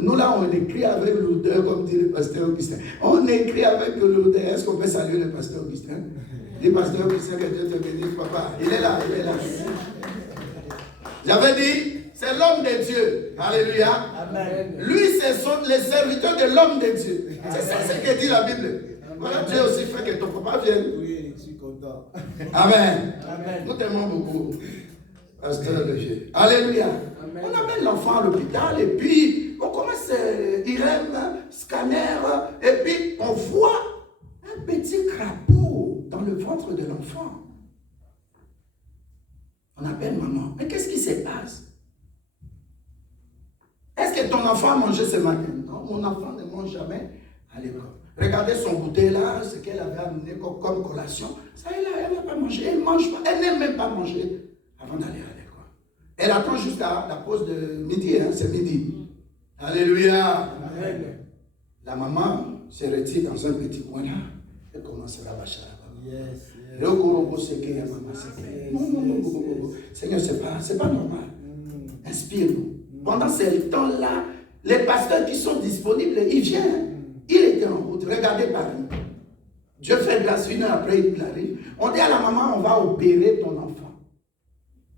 nous, là, on écrit avec l'odeur, comme dit le pasteur Augustin. On écrit avec l'odeur. Est-ce qu'on peut saluer le pasteur Augustin? Le pasteur Augustin, que Dieu te bénisse, papa. Il est là. J'avais dit, c'est l'homme de Dieu. Alléluia. Amen. Lui, c'est les serviteurs de l'homme de Dieu. C'est ça ce que dit la Bible. Voilà, Dieu aussi fait que ton papa vienne. Oui, je suis content. Amen. Amen. Nous t'aimons beaucoup. Pasteur de Dieu. Alléluia. Amen. On amène l'enfant à l'hôpital et puis on commence IRM, scanner, et puis on voit un petit crapaud dans le ventre de l'enfant. On appelle maman. Mais qu'est-ce qui se passe? Est-ce que ton enfant a mangé ce matin? mon enfant ne mange jamais à l'école. Regardez son goûter là, ce qu'elle avait amené comme collation. Ça, elle n'a pas mangé. Elle mange pas. Elle n'aime même pas manger avant d'aller à l'école. Elle attend jusqu'à la pause de midi. Hein, c'est midi. Alléluia. Amen. La maman se retire dans un petit coin là. Elle commence à bâcher là-bas. Yes, yes. Non. Seigneur, c'est pas normal. Inspire-nous. Pendant ces temps-là, les pasteurs qui sont disponibles, ils viennent. Il était en route. Regardez Paris. Dieu fait grâce, une heure après, il arrive. On dit à la maman, on va opérer ton enfant.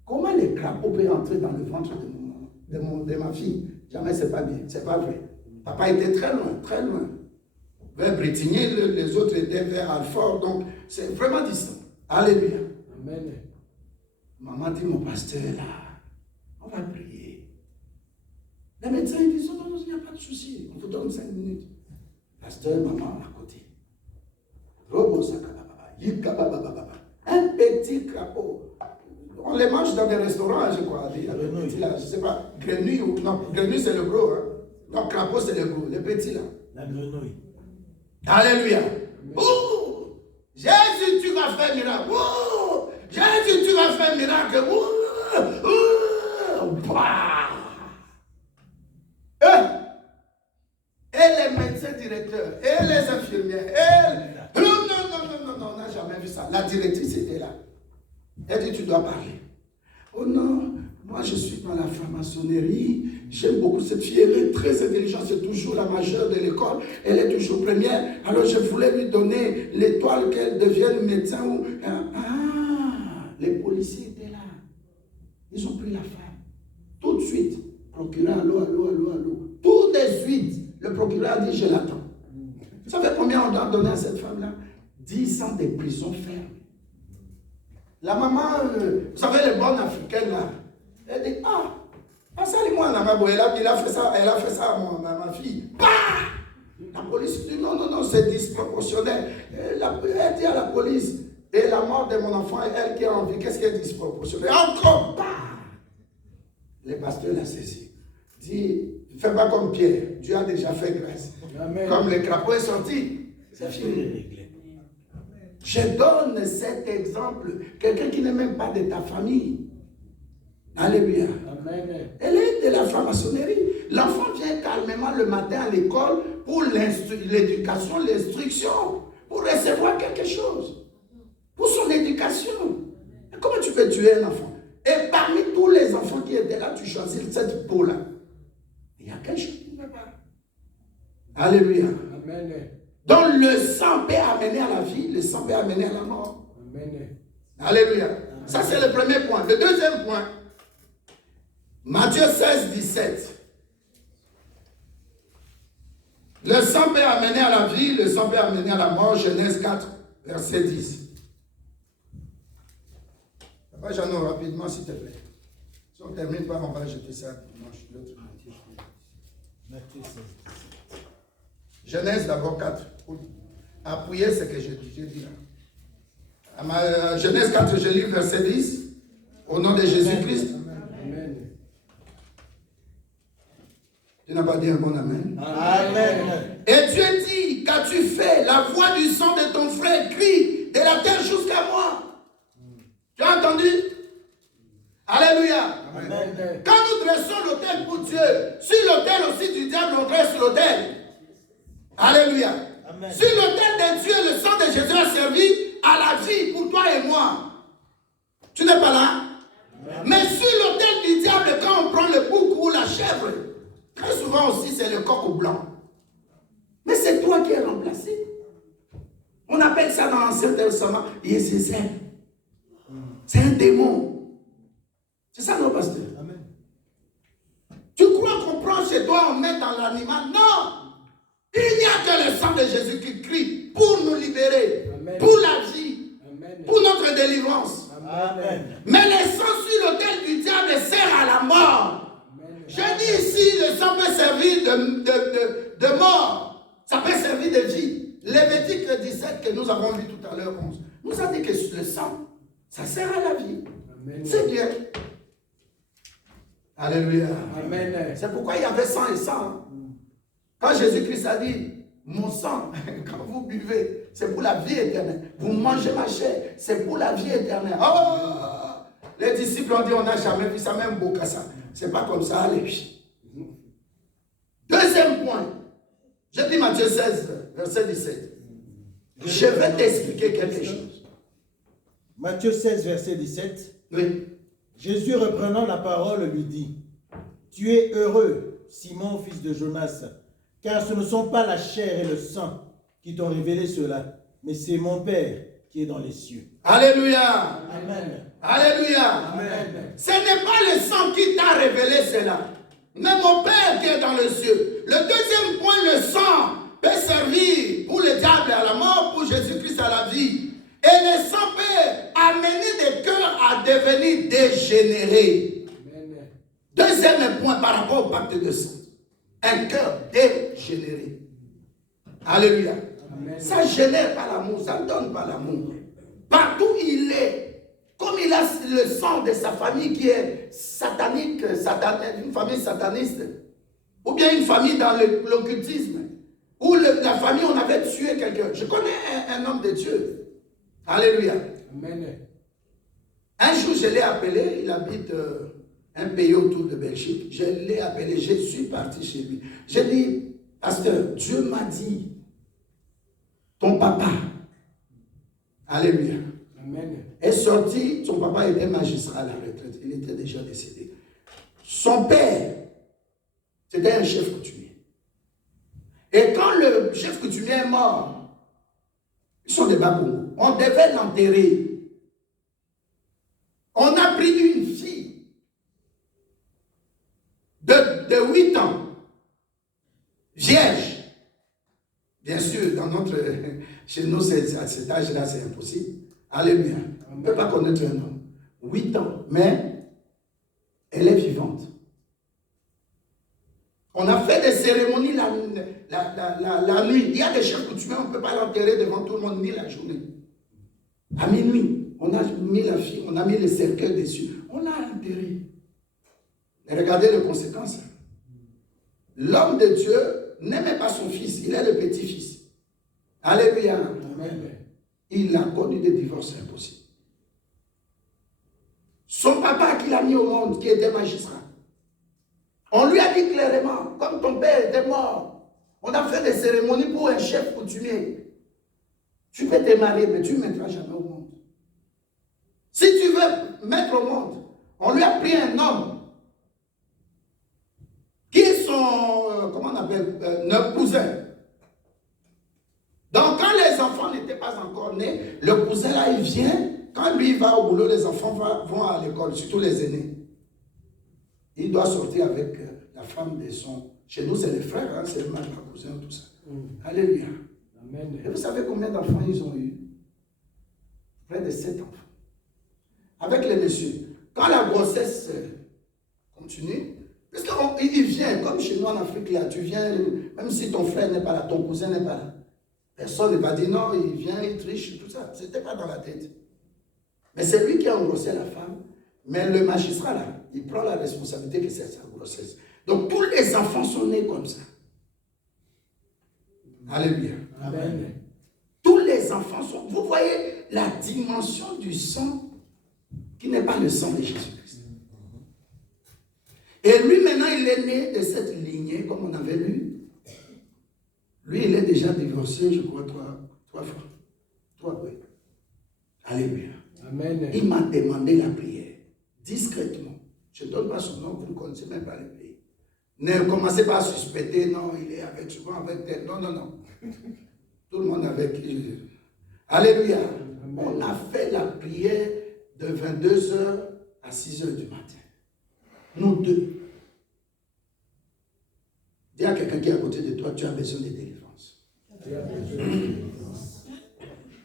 Comment les crapauds peuvent entrer dans le ventre de ma fille? Jamais, c'est pas bien. C'est pas vrai. Papa était très loin, très loin. Vers Bretigny, les autres étaient vers Alfort, donc c'est vraiment distant. Alléluia. Amen. Maman dit, mon pasteur est là, on va prier. Les médecins ils disent, non, il n'y a pas de souci, on vous donne 5 minutes. Pasteur, maman à côté. Un petit crapaud. On les mange dans des restaurants, je crois. Là, je ne sais pas, grenouille ou non, grenouille c'est le gros. Hein. Non, crapaud c'est le gros, les petits là. La grenouille. Alléluia. Ouh! Jésus, tu vas faire un miracle. Ouh! Jésus, tu vas faire un miracle. Ouh! Ouh! Bah! Et les médecins directeurs, et les infirmières, et... Non, on n'a jamais vu ça. La directrice était là. Elle dit, tu dois parler. Oh non, moi je suis dans la franc-maçonnerie. J'aime beaucoup cette fille, elle est très intelligente, c'est toujours la majeure de l'école, elle est toujours première. Alors je voulais lui donner l'étoile qu'elle devienne médecin. Les policiers étaient là. Ils ont pris la femme. Tout de suite, procureur, allô. Tout de suite, le procureur a dit, je l'attends. Vous savez combien on doit donner à cette femme-là? 10 ans de prison ferme. La maman, vous savez, les bonnes africaines là, elle dit, passez-moi en Amabo, elle a fait ça à ma fille. Bah! La police dit, non, c'est disproportionnel. Elle dit à la police, et la mort de mon enfant, elle qui a envie, qu'est-ce qui est disproportionnel? Encore, bah! Le pasteur l'a saisi. Dit, fais pas comme Pierre, Dieu a déjà fait grâce. Amen. Comme le crapaud est sorti, c'est fini. Je donne cet exemple. Quelqu'un qui n'est même pas de ta famille. Alléluia. Amen. Elle est de la franc-maçonnerie. L'enfant vient calmement le matin à l'école pour l'éducation, l'instruction, pour recevoir quelque chose. Pour son éducation. Et comment tu peux tuer un enfant? Et parmi tous les enfants qui étaient là, tu choisis cette peau-là. Il y a quelque chose qui ne va pas. Alléluia. Amen. Donc le sang peut amener à la vie, le sang peut amener à la mort. Amen. Alléluia. Ça c'est le premier point. Le deuxième point, Matthieu 16, 17. Le sang peut amener à la vie, le sang peut amener à la mort. Genèse 4, verset 10. Papa Jeannot, rapidement s'il te plaît. Si on ne termine pas, on va jeter ça dimanche. L'autre Matthieu 16. Genèse d'abord 4. Appuyez ce que je dis là. Genèse 4, je lis verset 10. Au nom de Jésus-Christ. Amen. Tu n'as pas dit un bon amen. Amen. Et Dieu dit, qu'as-tu fait? La voix du sang de ton frère crie de la terre jusqu'à moi. Tu as entendu? Alléluia. Amen. Quand nous dressons l'autel pour Dieu, sur l'autel aussi du diable, on dresse l'autel. Alléluia. Amen. Sur l'autel de Dieu, le sang de Jésus a servi à la vie pour toi et moi. Tu n'es pas là? Amen. Mais sur l'autel du diable, quand on prend le bouc ou la chèvre, très souvent aussi c'est le coq au blanc. Mais c'est toi qui es remplacé. On appelle ça dans l'Ancien Testament Yézézel. C'est un démon. C'est ça, non, pasteur? Amen. Tu crois qu'on prend chez toi, on met dans l'animal? Non! Il n'y a que le sang de Jésus qui crie pour nous libérer, Amen. pour la vie, Amen. pour notre délivrance. Amen. Mais le sang sur l'autel du diable sert à la mort. Amen. Je dis ici, le sang peut servir de mort. Ça peut servir de vie. Lévitique 17 que nous avons vu tout à l'heure, 11, nous a dit que le sang, ça sert à la vie. Amen. C'est bien. Alléluia. Amen. C'est pourquoi il y avait sang et sang. Quand Jésus-Christ a dit, mon sang, quand vous buvez, c'est pour la vie éternelle. Vous mangez ma chair, c'est pour la vie éternelle. Oh! Les disciples ont dit, on n'a jamais vu ça, même Bokassa. C'est pas comme ça, allez. Deuxième point. Je dis Matthieu 16, verset 17. Je vais t'expliquer quelque chose. Matthieu 16, verset 17. Oui. Jésus reprenant la parole lui dit, tu es heureux, Simon, fils de Jonas, car ce ne sont pas la chair et le sang qui t'ont révélé cela, mais c'est mon Père qui est dans les cieux. Alléluia. Amen. Alléluia. Amen. Ce n'est pas le sang qui t'a révélé cela, mais mon Père qui est dans les cieux. Le deuxième point, le sang peut servir pour le diable à la mort, pour Jésus-Christ à la vie. Et le sang peut amener des cœurs à devenir dégénérés. Amen. Deuxième point par rapport au pacte de sang. Un cœur dégénéré. Alléluia. Amen. Ça ne génère pas l'amour, ça ne donne pas l'amour. Partout où il est, comme il a le sang de sa famille qui est satanique, une famille sataniste, ou bien une famille dans l'occultisme, ou la famille on avait tué quelqu'un. Je connais un homme de Dieu. Alléluia. Amen. Un jour, je l'ai appelé, il habite un pays autour de Belgique. Je l'ai appelé, je suis parti chez lui. J'ai dit, pasteur, Dieu m'a dit, ton papa, alléluia, Amen. est sorti, son papa était magistrat à la retraite, il était déjà décédé. Son père, c'était un chef coutumier. Et quand le chef coutumier est mort, ils sont des Babou. On devait l'enterrer. On a pris une fille de 8 ans, vierge. Bien sûr, chez nous, à cet âge-là, c'est impossible. Alléluia. On ne peut pas connaître un homme. 8 ans, mais elle est vivante. On a fait des cérémonies la nuit. Il y a des chefs coutumiers, on ne peut pas l'enterrer devant tout le monde, ni la journée. À minuit, on a mis la fille, on a mis le cercueil dessus. On a enterré. Et regardez les conséquences. L'homme de Dieu n'aimait pas son fils, il est le petit-fils. Alléluia. Amen. Il a connu des divorces impossibles. Son papa qui l'a mis au monde, qui était magistrat, on lui a dit clairement, comme ton père était mort, on a fait des cérémonies pour un chef coutumier. Tu peux te marier, mais tu ne mettras jamais au monde. Si tu veux mettre au monde, on lui a pris un homme qui est son, comment on appelle, notre cousin. Donc quand les enfants n'étaient pas encore nés, le cousin là, il vient, quand lui va au boulot, les enfants vont à l'école, surtout les aînés. Il doit sortir avec la femme de son... Chez nous, c'est les frères, hein, c'est même la cousin, tout ça. Alléluia. Amen. Et vous savez combien d'enfants ils ont eu? Près de 7 enfants. Avec les messieurs. Quand la grossesse continue, parce qu'il vient, comme chez nous en Afrique, là, tu viens, même si ton frère n'est pas là, ton cousin n'est pas là. Personne ne va dire non, il vient, il triche, tout ça. Ce n'était pas dans la tête. Mais c'est lui qui a engrossé la femme. Mais le magistrat, là, il prend la responsabilité que c'est sa grossesse. Donc, tous les enfants sont nés comme ça. Alléluia. Amen. Tous les enfants sont... Vous voyez la dimension du sang qui n'est pas le sang de Jésus-Christ. Et lui, maintenant, il est né de cette lignée, comme on avait lu. Lui, il est déjà divorcé, je crois, trois fois. 3, oui. Alléluia. Amen. Il m'a demandé la prière, discrètement. Je ne donne pas son nom, vous ne connaissez même pas le pays. Ne commencez pas à suspecter, non, il est avec souvent avec tel. Non, non, non. Tout le monde avec. Alléluia. Amen. On a fait la prière de 22h à 6h du matin. Nous deux. Dis à quelqu'un qui est à côté de toi, tu as besoin de délivrance.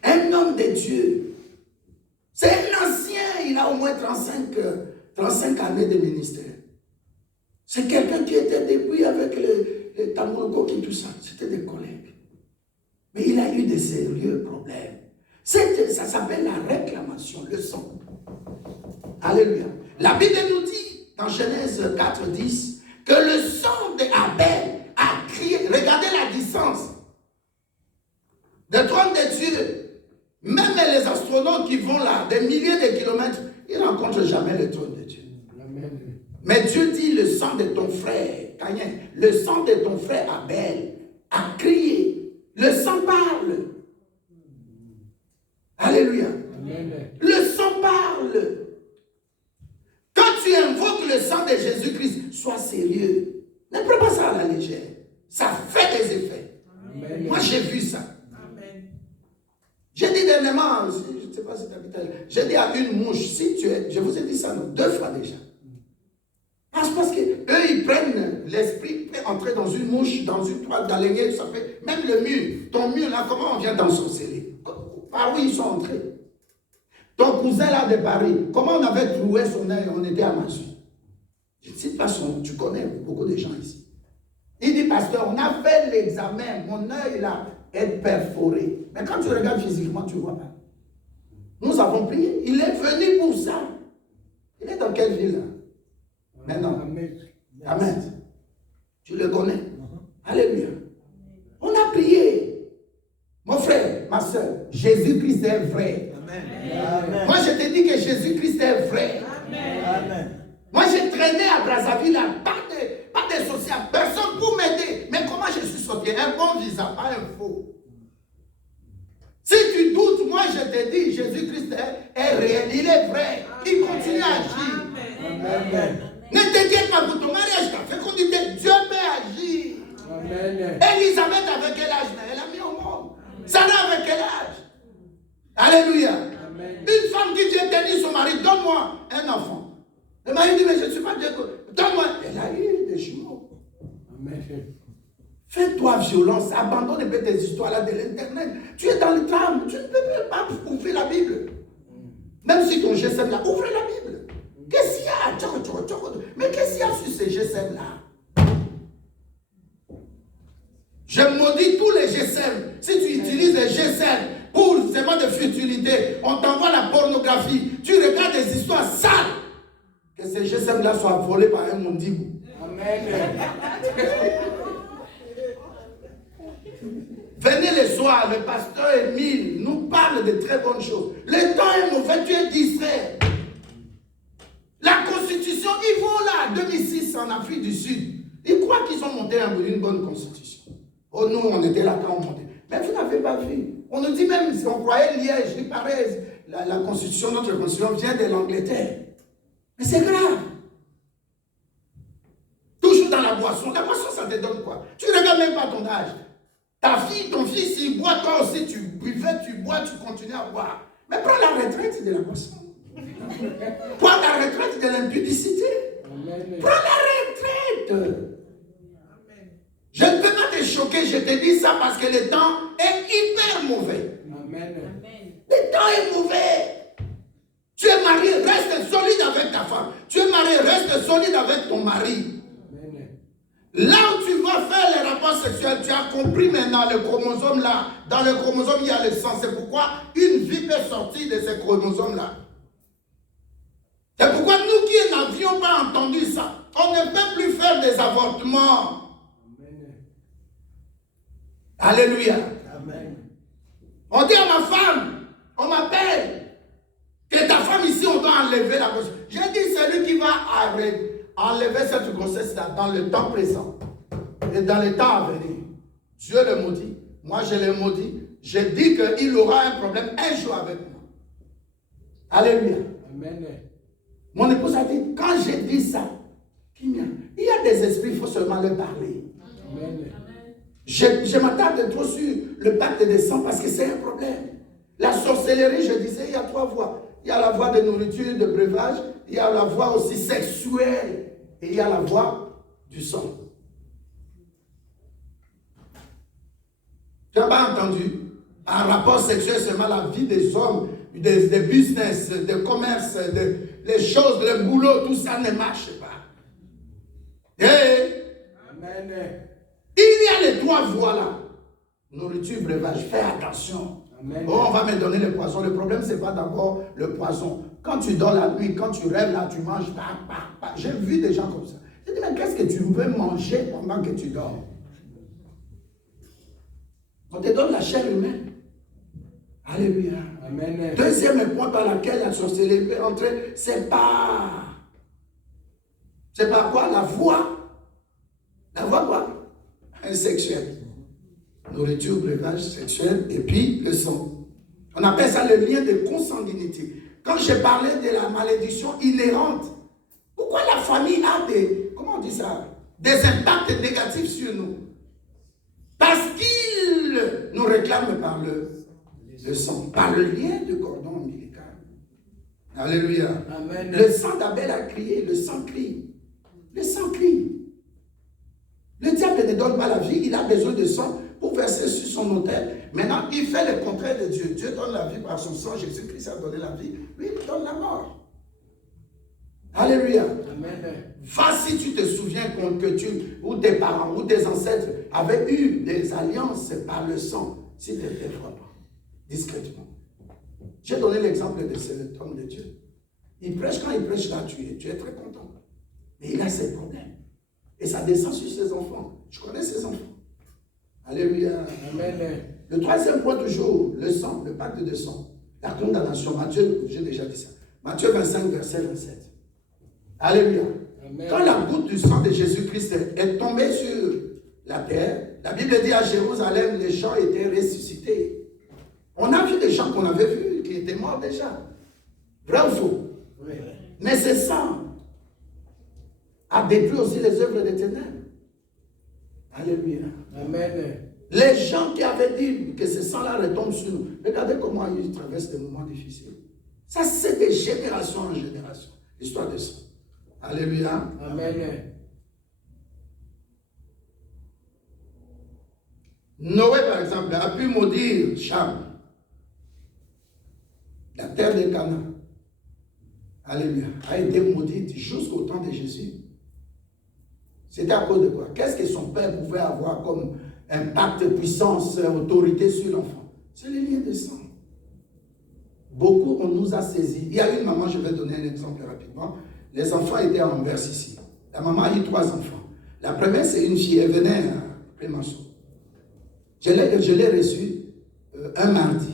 Un homme de Dieu. C'est un ancien, il a au moins 35 années de ministère. C'est quelqu'un qui était débrouillé avec les tambourgos et tout ça. C'était des collègues. Mais il a eu de sérieux problèmes. Ça s'appelle la réclamation, le sang. Alléluia. La Bible nous dit, dans Genèse 4, 10, que le sang d'Abel a crié. Regardez distance. Le trône de Dieu, même les astronautes qui vont là, des milliers de kilomètres, ils ne rencontrent jamais le trône de Dieu. Amen. Mais Dieu dit, le sang de ton frère, Caïn, le sang de ton frère Abel a crié. Le sang parle. Alléluia. Amen. Le sang parle. Quand tu invoques le sang de Jésus-Christ, sois sérieux. Ne prends pas ça à la légère. Ça fait des effets. Amen. Moi, j'ai vu ça. Amen. J'ai dit dernièrement, je ne sais pas si tu habites, j'ai dit à une mouche, si tu es, je vous ai dit ça 2 fois déjà. Parce que eux, ils prennent l'esprit, peut entrer dans une mouche, dans une toile d'araignée, ça fait, même le mur, ton mur là, comment on vient d'ensorceler? Par où ils sont entrés? Ton cousin là de Paris, comment on avait trouvé son œil, on était à Massue. Je ne sais pas son, tu connais beaucoup de gens ici. Il dit, pasteur, on a fait l'examen, mon œil là est perforé. Mais quand tu regardes physiquement, tu ne vois pas. Nous avons prié, il est venu pour ça. Il est dans quelle ville là? Maintenant. Amen. Tu le connais. Alléluia. On a prié. Mon frère, ma soeur, Jésus-Christ est vrai. Amen. Moi, je te dis que Jésus-Christ est vrai. Amen. Moi, j'ai traîné à Brazzaville, là, pas de social, personne pour m'aider. Mais comment je suis sorti? Un bon visa, pas un faux. Si tu doutes, moi, je te dis, Jésus-Christ est réel, il est vrai. Il continue à agir. Amen. Ne t'inquiète pas pour ton mariage, t'as fait qu'on dit Dieu peut agir. Amen. Elisabeth avec quel âge? Elle a mis au monde. Sarah avec quel âge? Alléluia. Amen. Une femme qui vient tenir son mari, donne-moi un enfant. Le mari dit, mais je ne suis pas Dieu. Donne-moi. Elle a eu des jumeaux. Amen. Fais-toi violence, abandonne un peu tes histoires là de l'internet. Tu es dans le drame, tu ne peux pas ouvrir la Bible. Même si ton GSM là, ouvre la Bible. Qu'est-ce qu'il y a? Mais qu'est-ce qu'il y a sur ces GSM là? Je maudis tous les GSM. Si tu utilises les GSM pour ces mots de futilité, on t'envoie la pornographie, tu regardes des histoires sales. Que ces GSM là soient volés par un mondigou. Amen. Venez le soir, le pasteur Émile nous parle de très bonnes choses. Le temps est mauvais, tu es distrait. La constitution, ils vont là, 2006 en Afrique du Sud. Ils croient qu'ils ont monté une bonne constitution. Oh, nous, on était là quand on montait. Mais vous n'avez pas vu. On nous dit même, si on croyait Liège, il paraît, la constitution, notre constitution vient de l'Angleterre. Mais c'est grave. Toujours dans la boisson. La boisson, ça te donne quoi? Tu ne regardes même pas ton âge. Ta fille, ton fils, il boit, toi aussi, tu buvais, tu bois, tu continues à boire. Mais prends la retraite de la boisson. Prends la retraite de l'impudicité. Amen. Prends la retraite. Je ne peux pas te choquer, je te dis ça parce que le temps est hyper mauvais. Amen. Le temps est mauvais. Tu es marié, reste solide avec ta femme. Tu es marié, reste solide avec ton mari. Amen. Là où tu vas faire les rapports sexuels, tu as compris maintenant le chromosome là. Dans le chromosome, il y a le sang. C'est pourquoi une vie peut sortir de ces chromosomes là. C'est pourquoi nous qui n'avions pas entendu ça, on ne peut plus faire des avortements. Amen. Alléluia. Amen. On dit à ma femme, on m'appelle, que ta femme ici, on doit enlever la grossesse. J'ai dit, c'est lui qui va enlever cette grossesse-là dans le temps présent et dans le temps à venir. Dieu le maudit. Moi, je le maudis. Je dis qu'il aura un problème un jour avec moi. Alléluia. Amen. Mon épouse a dit, quand j'ai dit ça, il y a des esprits, il faut seulement leur parler. Amen. Je m'attarde trop sur le pacte des sangs parce que c'est un problème. La sorcellerie, je disais, il y a 3 voies. Il y a la voie de nourriture, de breuvage, il y a la voie aussi sexuelle et il y a la voie du sang. Tu n'as pas entendu? Un rapport sexuel, seulement la vie des hommes, des business, des commerces, les choses, le boulot, tout ça ne marche pas. Et Amen. il y a les 3 voies là. Nourriture, breuvage, fais attention. Amen. Oh, on va me donner le poison. Le problème, ce n'est pas d'abord le poison. Quand tu dors la nuit, quand tu rêves là, tu manges. J'ai vu des gens comme ça. J'ai dit, mais qu'est-ce que tu veux manger pendant que tu dors? On te donne la chair humaine. Alléluia. Amen. Deuxième point par laquelle la sorcellerie peut entrer, c'est par quoi? La voie. La voie quoi? Sexuelle. Nourriture, breuvage sexuel et puis le sang. On appelle ça le lien de consanguinité. Quand j'ai parlé de la malédiction inhérente, pourquoi la famille a comment on dit ça? Des impacts négatifs sur nous? Parce qu'ils nous réclament par le sang, par le lien de cordon ombilical. Alléluia. Amen. Le sang d'Abel a crié, le sang crie. Le sang crie. Le diable ne donne pas la vie, il a besoin de sang pour verser sur son autel. Maintenant, il fait le contraire de Dieu. Dieu donne la vie par son sang, Jésus-Christ a donné la vie, lui, il donne la mort. Alléluia. Amen. Va si tu te souviens que ou tes parents, ou tes ancêtres avaient eu des alliances par le sang, s'il te plaît, pas, discrètement. J'ai donné l'exemple de cet homme de Dieu. Il prêche, quand il prêche là, tu es très content. Mais il a ses problèmes. Et ça descend sur ses enfants. Je connais ses enfants. Alléluia. Amen. Le troisième point toujours, le sang, le pacte de sang. La condamnation. Matthieu, j'ai déjà dit ça. Matthieu 25, verset 27. Alléluia. Amen. Quand la goutte du sang de Jésus-Christ est tombée sur la terre, la Bible dit à Jérusalem, les gens étaient ressuscités. On a vu des gens qu'on avait vus, qui étaient morts déjà. Vrai ou faux? Oui. Mais ce sang a détruit aussi les œuvres des ténèbres. Alléluia. Amen. Les gens qui avaient dit que ce sang-là retombe sur nous, regardez comment ils traversent des moments difficiles. Ça, c'est de génération en génération, l'histoire de sang. Alléluia. Amen. Noé, par exemple, a pu maudire Cham, la terre de Canaan. Alléluia. A été maudite jusqu'au temps de Jésus. C'était à cause de quoi? Qu'est-ce que son père pouvait avoir comme impact, puissance, autorité sur l'enfant? C'est les liens de sang. Beaucoup, on nous a saisis. Il y a une maman, je vais donner un exemple rapidement. Les enfants étaient en verse ici. La maman a eu 3 enfants. La première, c'est une fille. Elle venait à Prémanchon. Je l'ai reçue un mardi.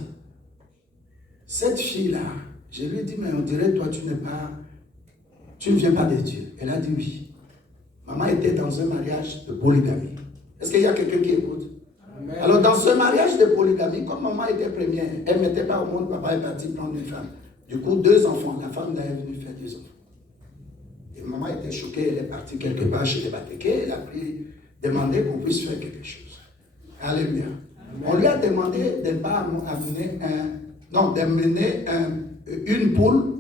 Cette fille-là, je lui ai dit, mais on dirait, toi, tu ne viens pas de Dieu. Elle a dit oui. Maman était dans un mariage de polygamie. Est-ce qu'il y a quelqu'un qui écoute? Amen. Alors, dans ce mariage de polygamie, comme maman était première, elle ne mettait pas au monde, papa est parti prendre une femme. Du coup, 2 enfants. La femme là est venue faire 2 enfants. Et maman était choquée, elle est partie quelque part chez les Batékés, elle a demandé qu'on puisse faire quelque chose. Alléluia. Amen. On lui a demandé de ne pas amener d'amener une poule,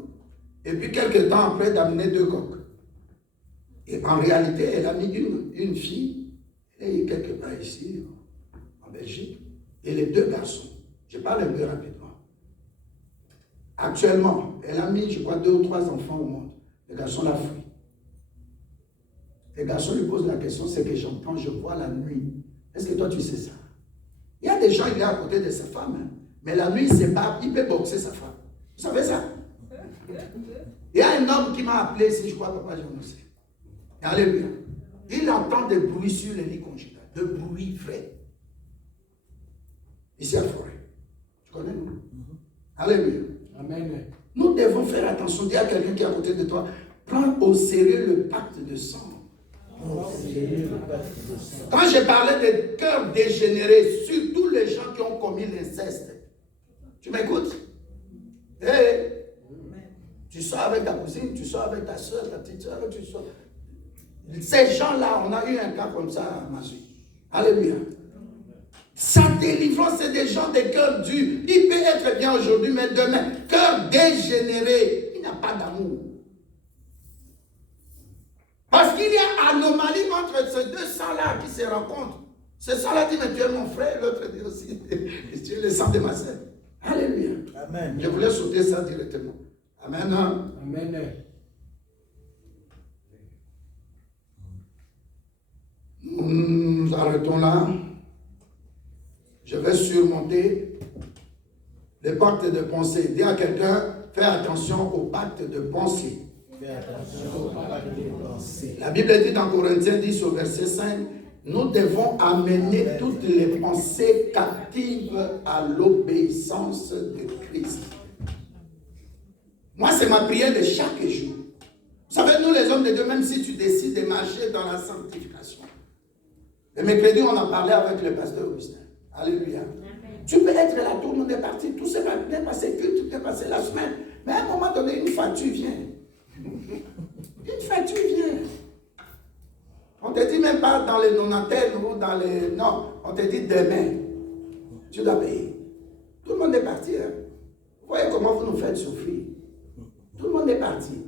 et puis quelques temps après d'amener 2 coqs. Et en réalité, elle a mis une fille, elle est quelque part ici, en Belgique, et les 2 garçons. Je parle un peu rapidement. Actuellement, elle a mis, je crois, 2 ou 3 enfants au monde. Les garçons la fuient. Les garçons lui posent la question, c'est que j'entends, je vois la nuit. Est-ce que toi tu sais ça? Il y a des gens, il est à côté de sa femme, hein, mais la nuit, il peut boxer sa femme. Vous savez ça? Il y a un homme qui m'a appelé ici, je crois, papa, j'en sais. Alléluia. Il entend des bruits sur les lits conjugaux, de bruits frais. Ici à la forêt. Tu connais, nous? Alléluia. Amen. Nous devons faire attention. Dis à quelqu'un qui est à côté de toi, prends au sérieux le pacte de sang. Quand j'ai parlé de cœurs dégénérés, surtout les gens qui ont commis l'inceste, tu m'écoutes? Hey, tu sors avec ta cousine, tu sors avec ta soeur, ta petite soeur, tu sors. Ces gens-là, on a eu un cas comme ça à Massy. Alléluia. Sa délivrance, c'est des gens de cœur dur. Il peut être bien aujourd'hui, mais demain, cœur dégénéré, il n'a pas d'amour. Parce qu'il y a anomalie entre ces 2 sangs-là qui se rencontrent. Ce sang-là dit, mais tu es mon frère, l'autre dit aussi, tu es le sang de ma sœur. Alléluia. Amen. Je voulais sauter ça directement. Amen. Amen. Nous arrêtons là. Je vais surmonter le pacte de pensée. Dis à quelqu'un, fais attention au pacte de pensée. Fais attention au pacte de pensée. La Bible dit dans Corinthiens 10 au verset 5 Nous devons amener toutes les pensées captives à l'obéissance de Christ. Moi, c'est ma prière de chaque jour. Vous savez, nous les hommes de Dieu, même si tu décides de marcher dans la sanctification. Le mercredi, on en parlait avec le pasteur Augustin. Alléluia. Tu peux être là, tout le monde est parti, tout ça va bien passer, tout peut passer la semaine. Mais à un moment donné, une facture vient. Une facture vient. On ne te dit même pas dans les nonantaines ou dans les... Non, on te dit demain. Tu dois payer. Tout le monde est parti. Hein? Vous voyez comment vous nous faites souffrir. Tout le monde est parti.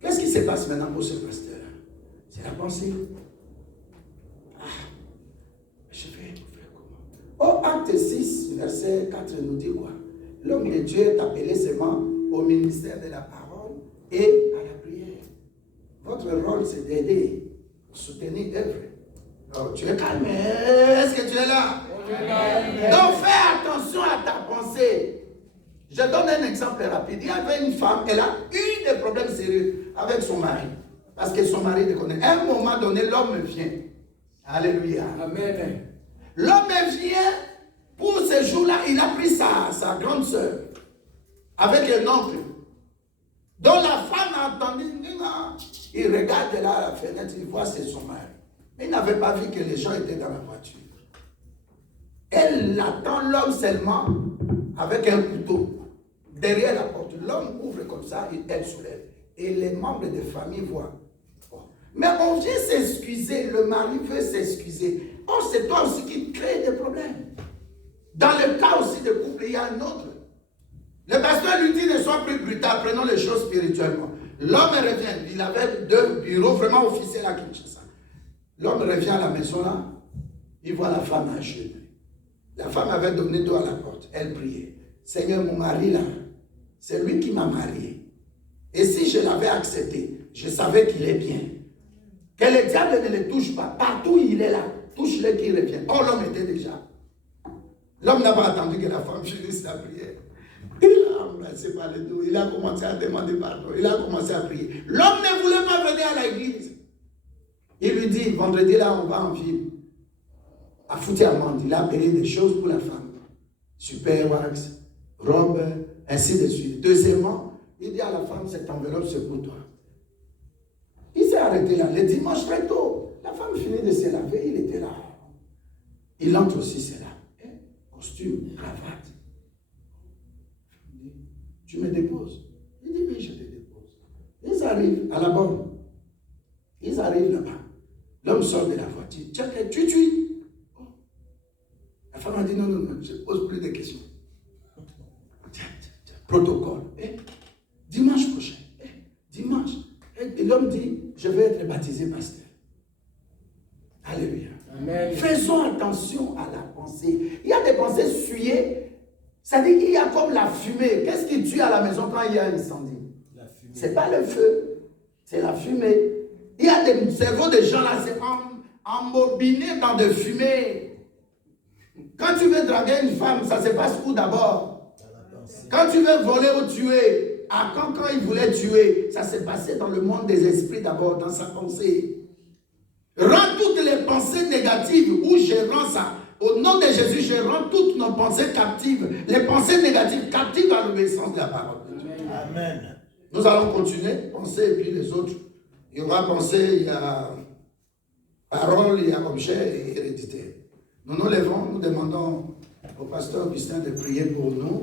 Qu'est-ce qui se passe maintenant pour ce pasteur? C'est la pensée. Je vais faire comment? Au acte 6, verset 4, nous dit quoi? L'homme de Dieu est appelé seulement au ministère de la parole et à la prière. Votre rôle, c'est d'aider, soutenir l'œuvre. Oh, tu es calme. Est-ce que tu es là? Donc fais attention à ta pensée. Je donne un exemple rapide. Il y avait une femme, elle a eu des problèmes sérieux avec son mari. Parce que son mari le connaît. À un moment donné, l'homme vient. Alléluia. Amen. L'homme vient, pour ce jour-là, il a pris sa grande sœur avec un oncle. Donc la femme a entendu, il regarde là à la fenêtre, il voit c'est son mari. Mais il n'avait pas vu que les gens étaient dans la voiture. Elle attend l'homme seulement avec un couteau. Derrière la porte, l'homme ouvre comme ça, elle soulève. Et les membres de famille voient. Mais on vient s'excuser, le mari veut s'excuser. Or, c'est toi aussi qui crée des problèmes. Dans le cas aussi de couple, il y a un autre. Le pasteur lui dit ne sois plus brutal, prenons les choses spirituellement. L'homme revient, il avait 2 bureaux vraiment officiels à Kinshasa. L'homme revient à la maison là, il voit la femme à genoux. La femme avait donné dos à la porte, elle priait. Seigneur, mon mari là, c'est lui qui m'a marié. Et si je l'avais accepté, je savais qu'il est bien. Que le diable ne le touche pas. Partout où il est là, touche-le qu'il revient. Oh, l'homme était déjà. L'homme n'a pas attendu que la femme finisse la prière. Il a embrassé par le dos. Il a commencé à demander pardon. Il a commencé à prier. L'homme ne voulait pas venir à l'église. Il lui dit, vendredi là, on va en ville. À Foutiamande, il a appelé des choses pour la femme. Super wax, robe, ainsi de suite. Deuxièmement, il dit à la femme, cette enveloppe c'est pour toi. Il s'est arrêté là, le dimanche très tôt. La femme finit de se laver, il était là. Il entre aussi, c'est là. Costume, cravate. Il dit, tu me déposes? Il dit, oui, je te dépose. Ils arrivent à la borne. Ils arrivent là-bas. L'homme sort de la voiture. Tu. Oh. La femme a dit, non, je ne pose plus de questions. Protocole. Dimanche prochain. Dimanche. Et l'homme dit, je vais être baptisé pasteur. Alléluia. Amen. Faisons attention à la pensée. Il y a des pensées suyées. Ça dit qu'il y a comme la fumée. Qu'est-ce qui tue à la maison quand il y a un incendie? Ce n'est pas le feu, c'est la fumée. Il y a des cerveaux de gens là, c'est embobinés dans de fumée. Quand tu veux draguer une femme, ça se passe où d'abord? Quand tu veux voler ou tuer, quand il voulait tuer, ça s'est passé dans le monde des esprits d'abord, dans sa pensée. Rends toutes les pensées négatives, ou je rends ça. Au nom de Jésus, je rends toutes nos pensées captives. Les pensées négatives captives à l'obéissance de la parole de Dieu. Amen. Nous allons continuer, penser, et puis les autres. Il y aura pensée, il y a parole, il y a objet et hérédité. Nous nous levons, nous demandons au pasteur Augustin de prier pour nous.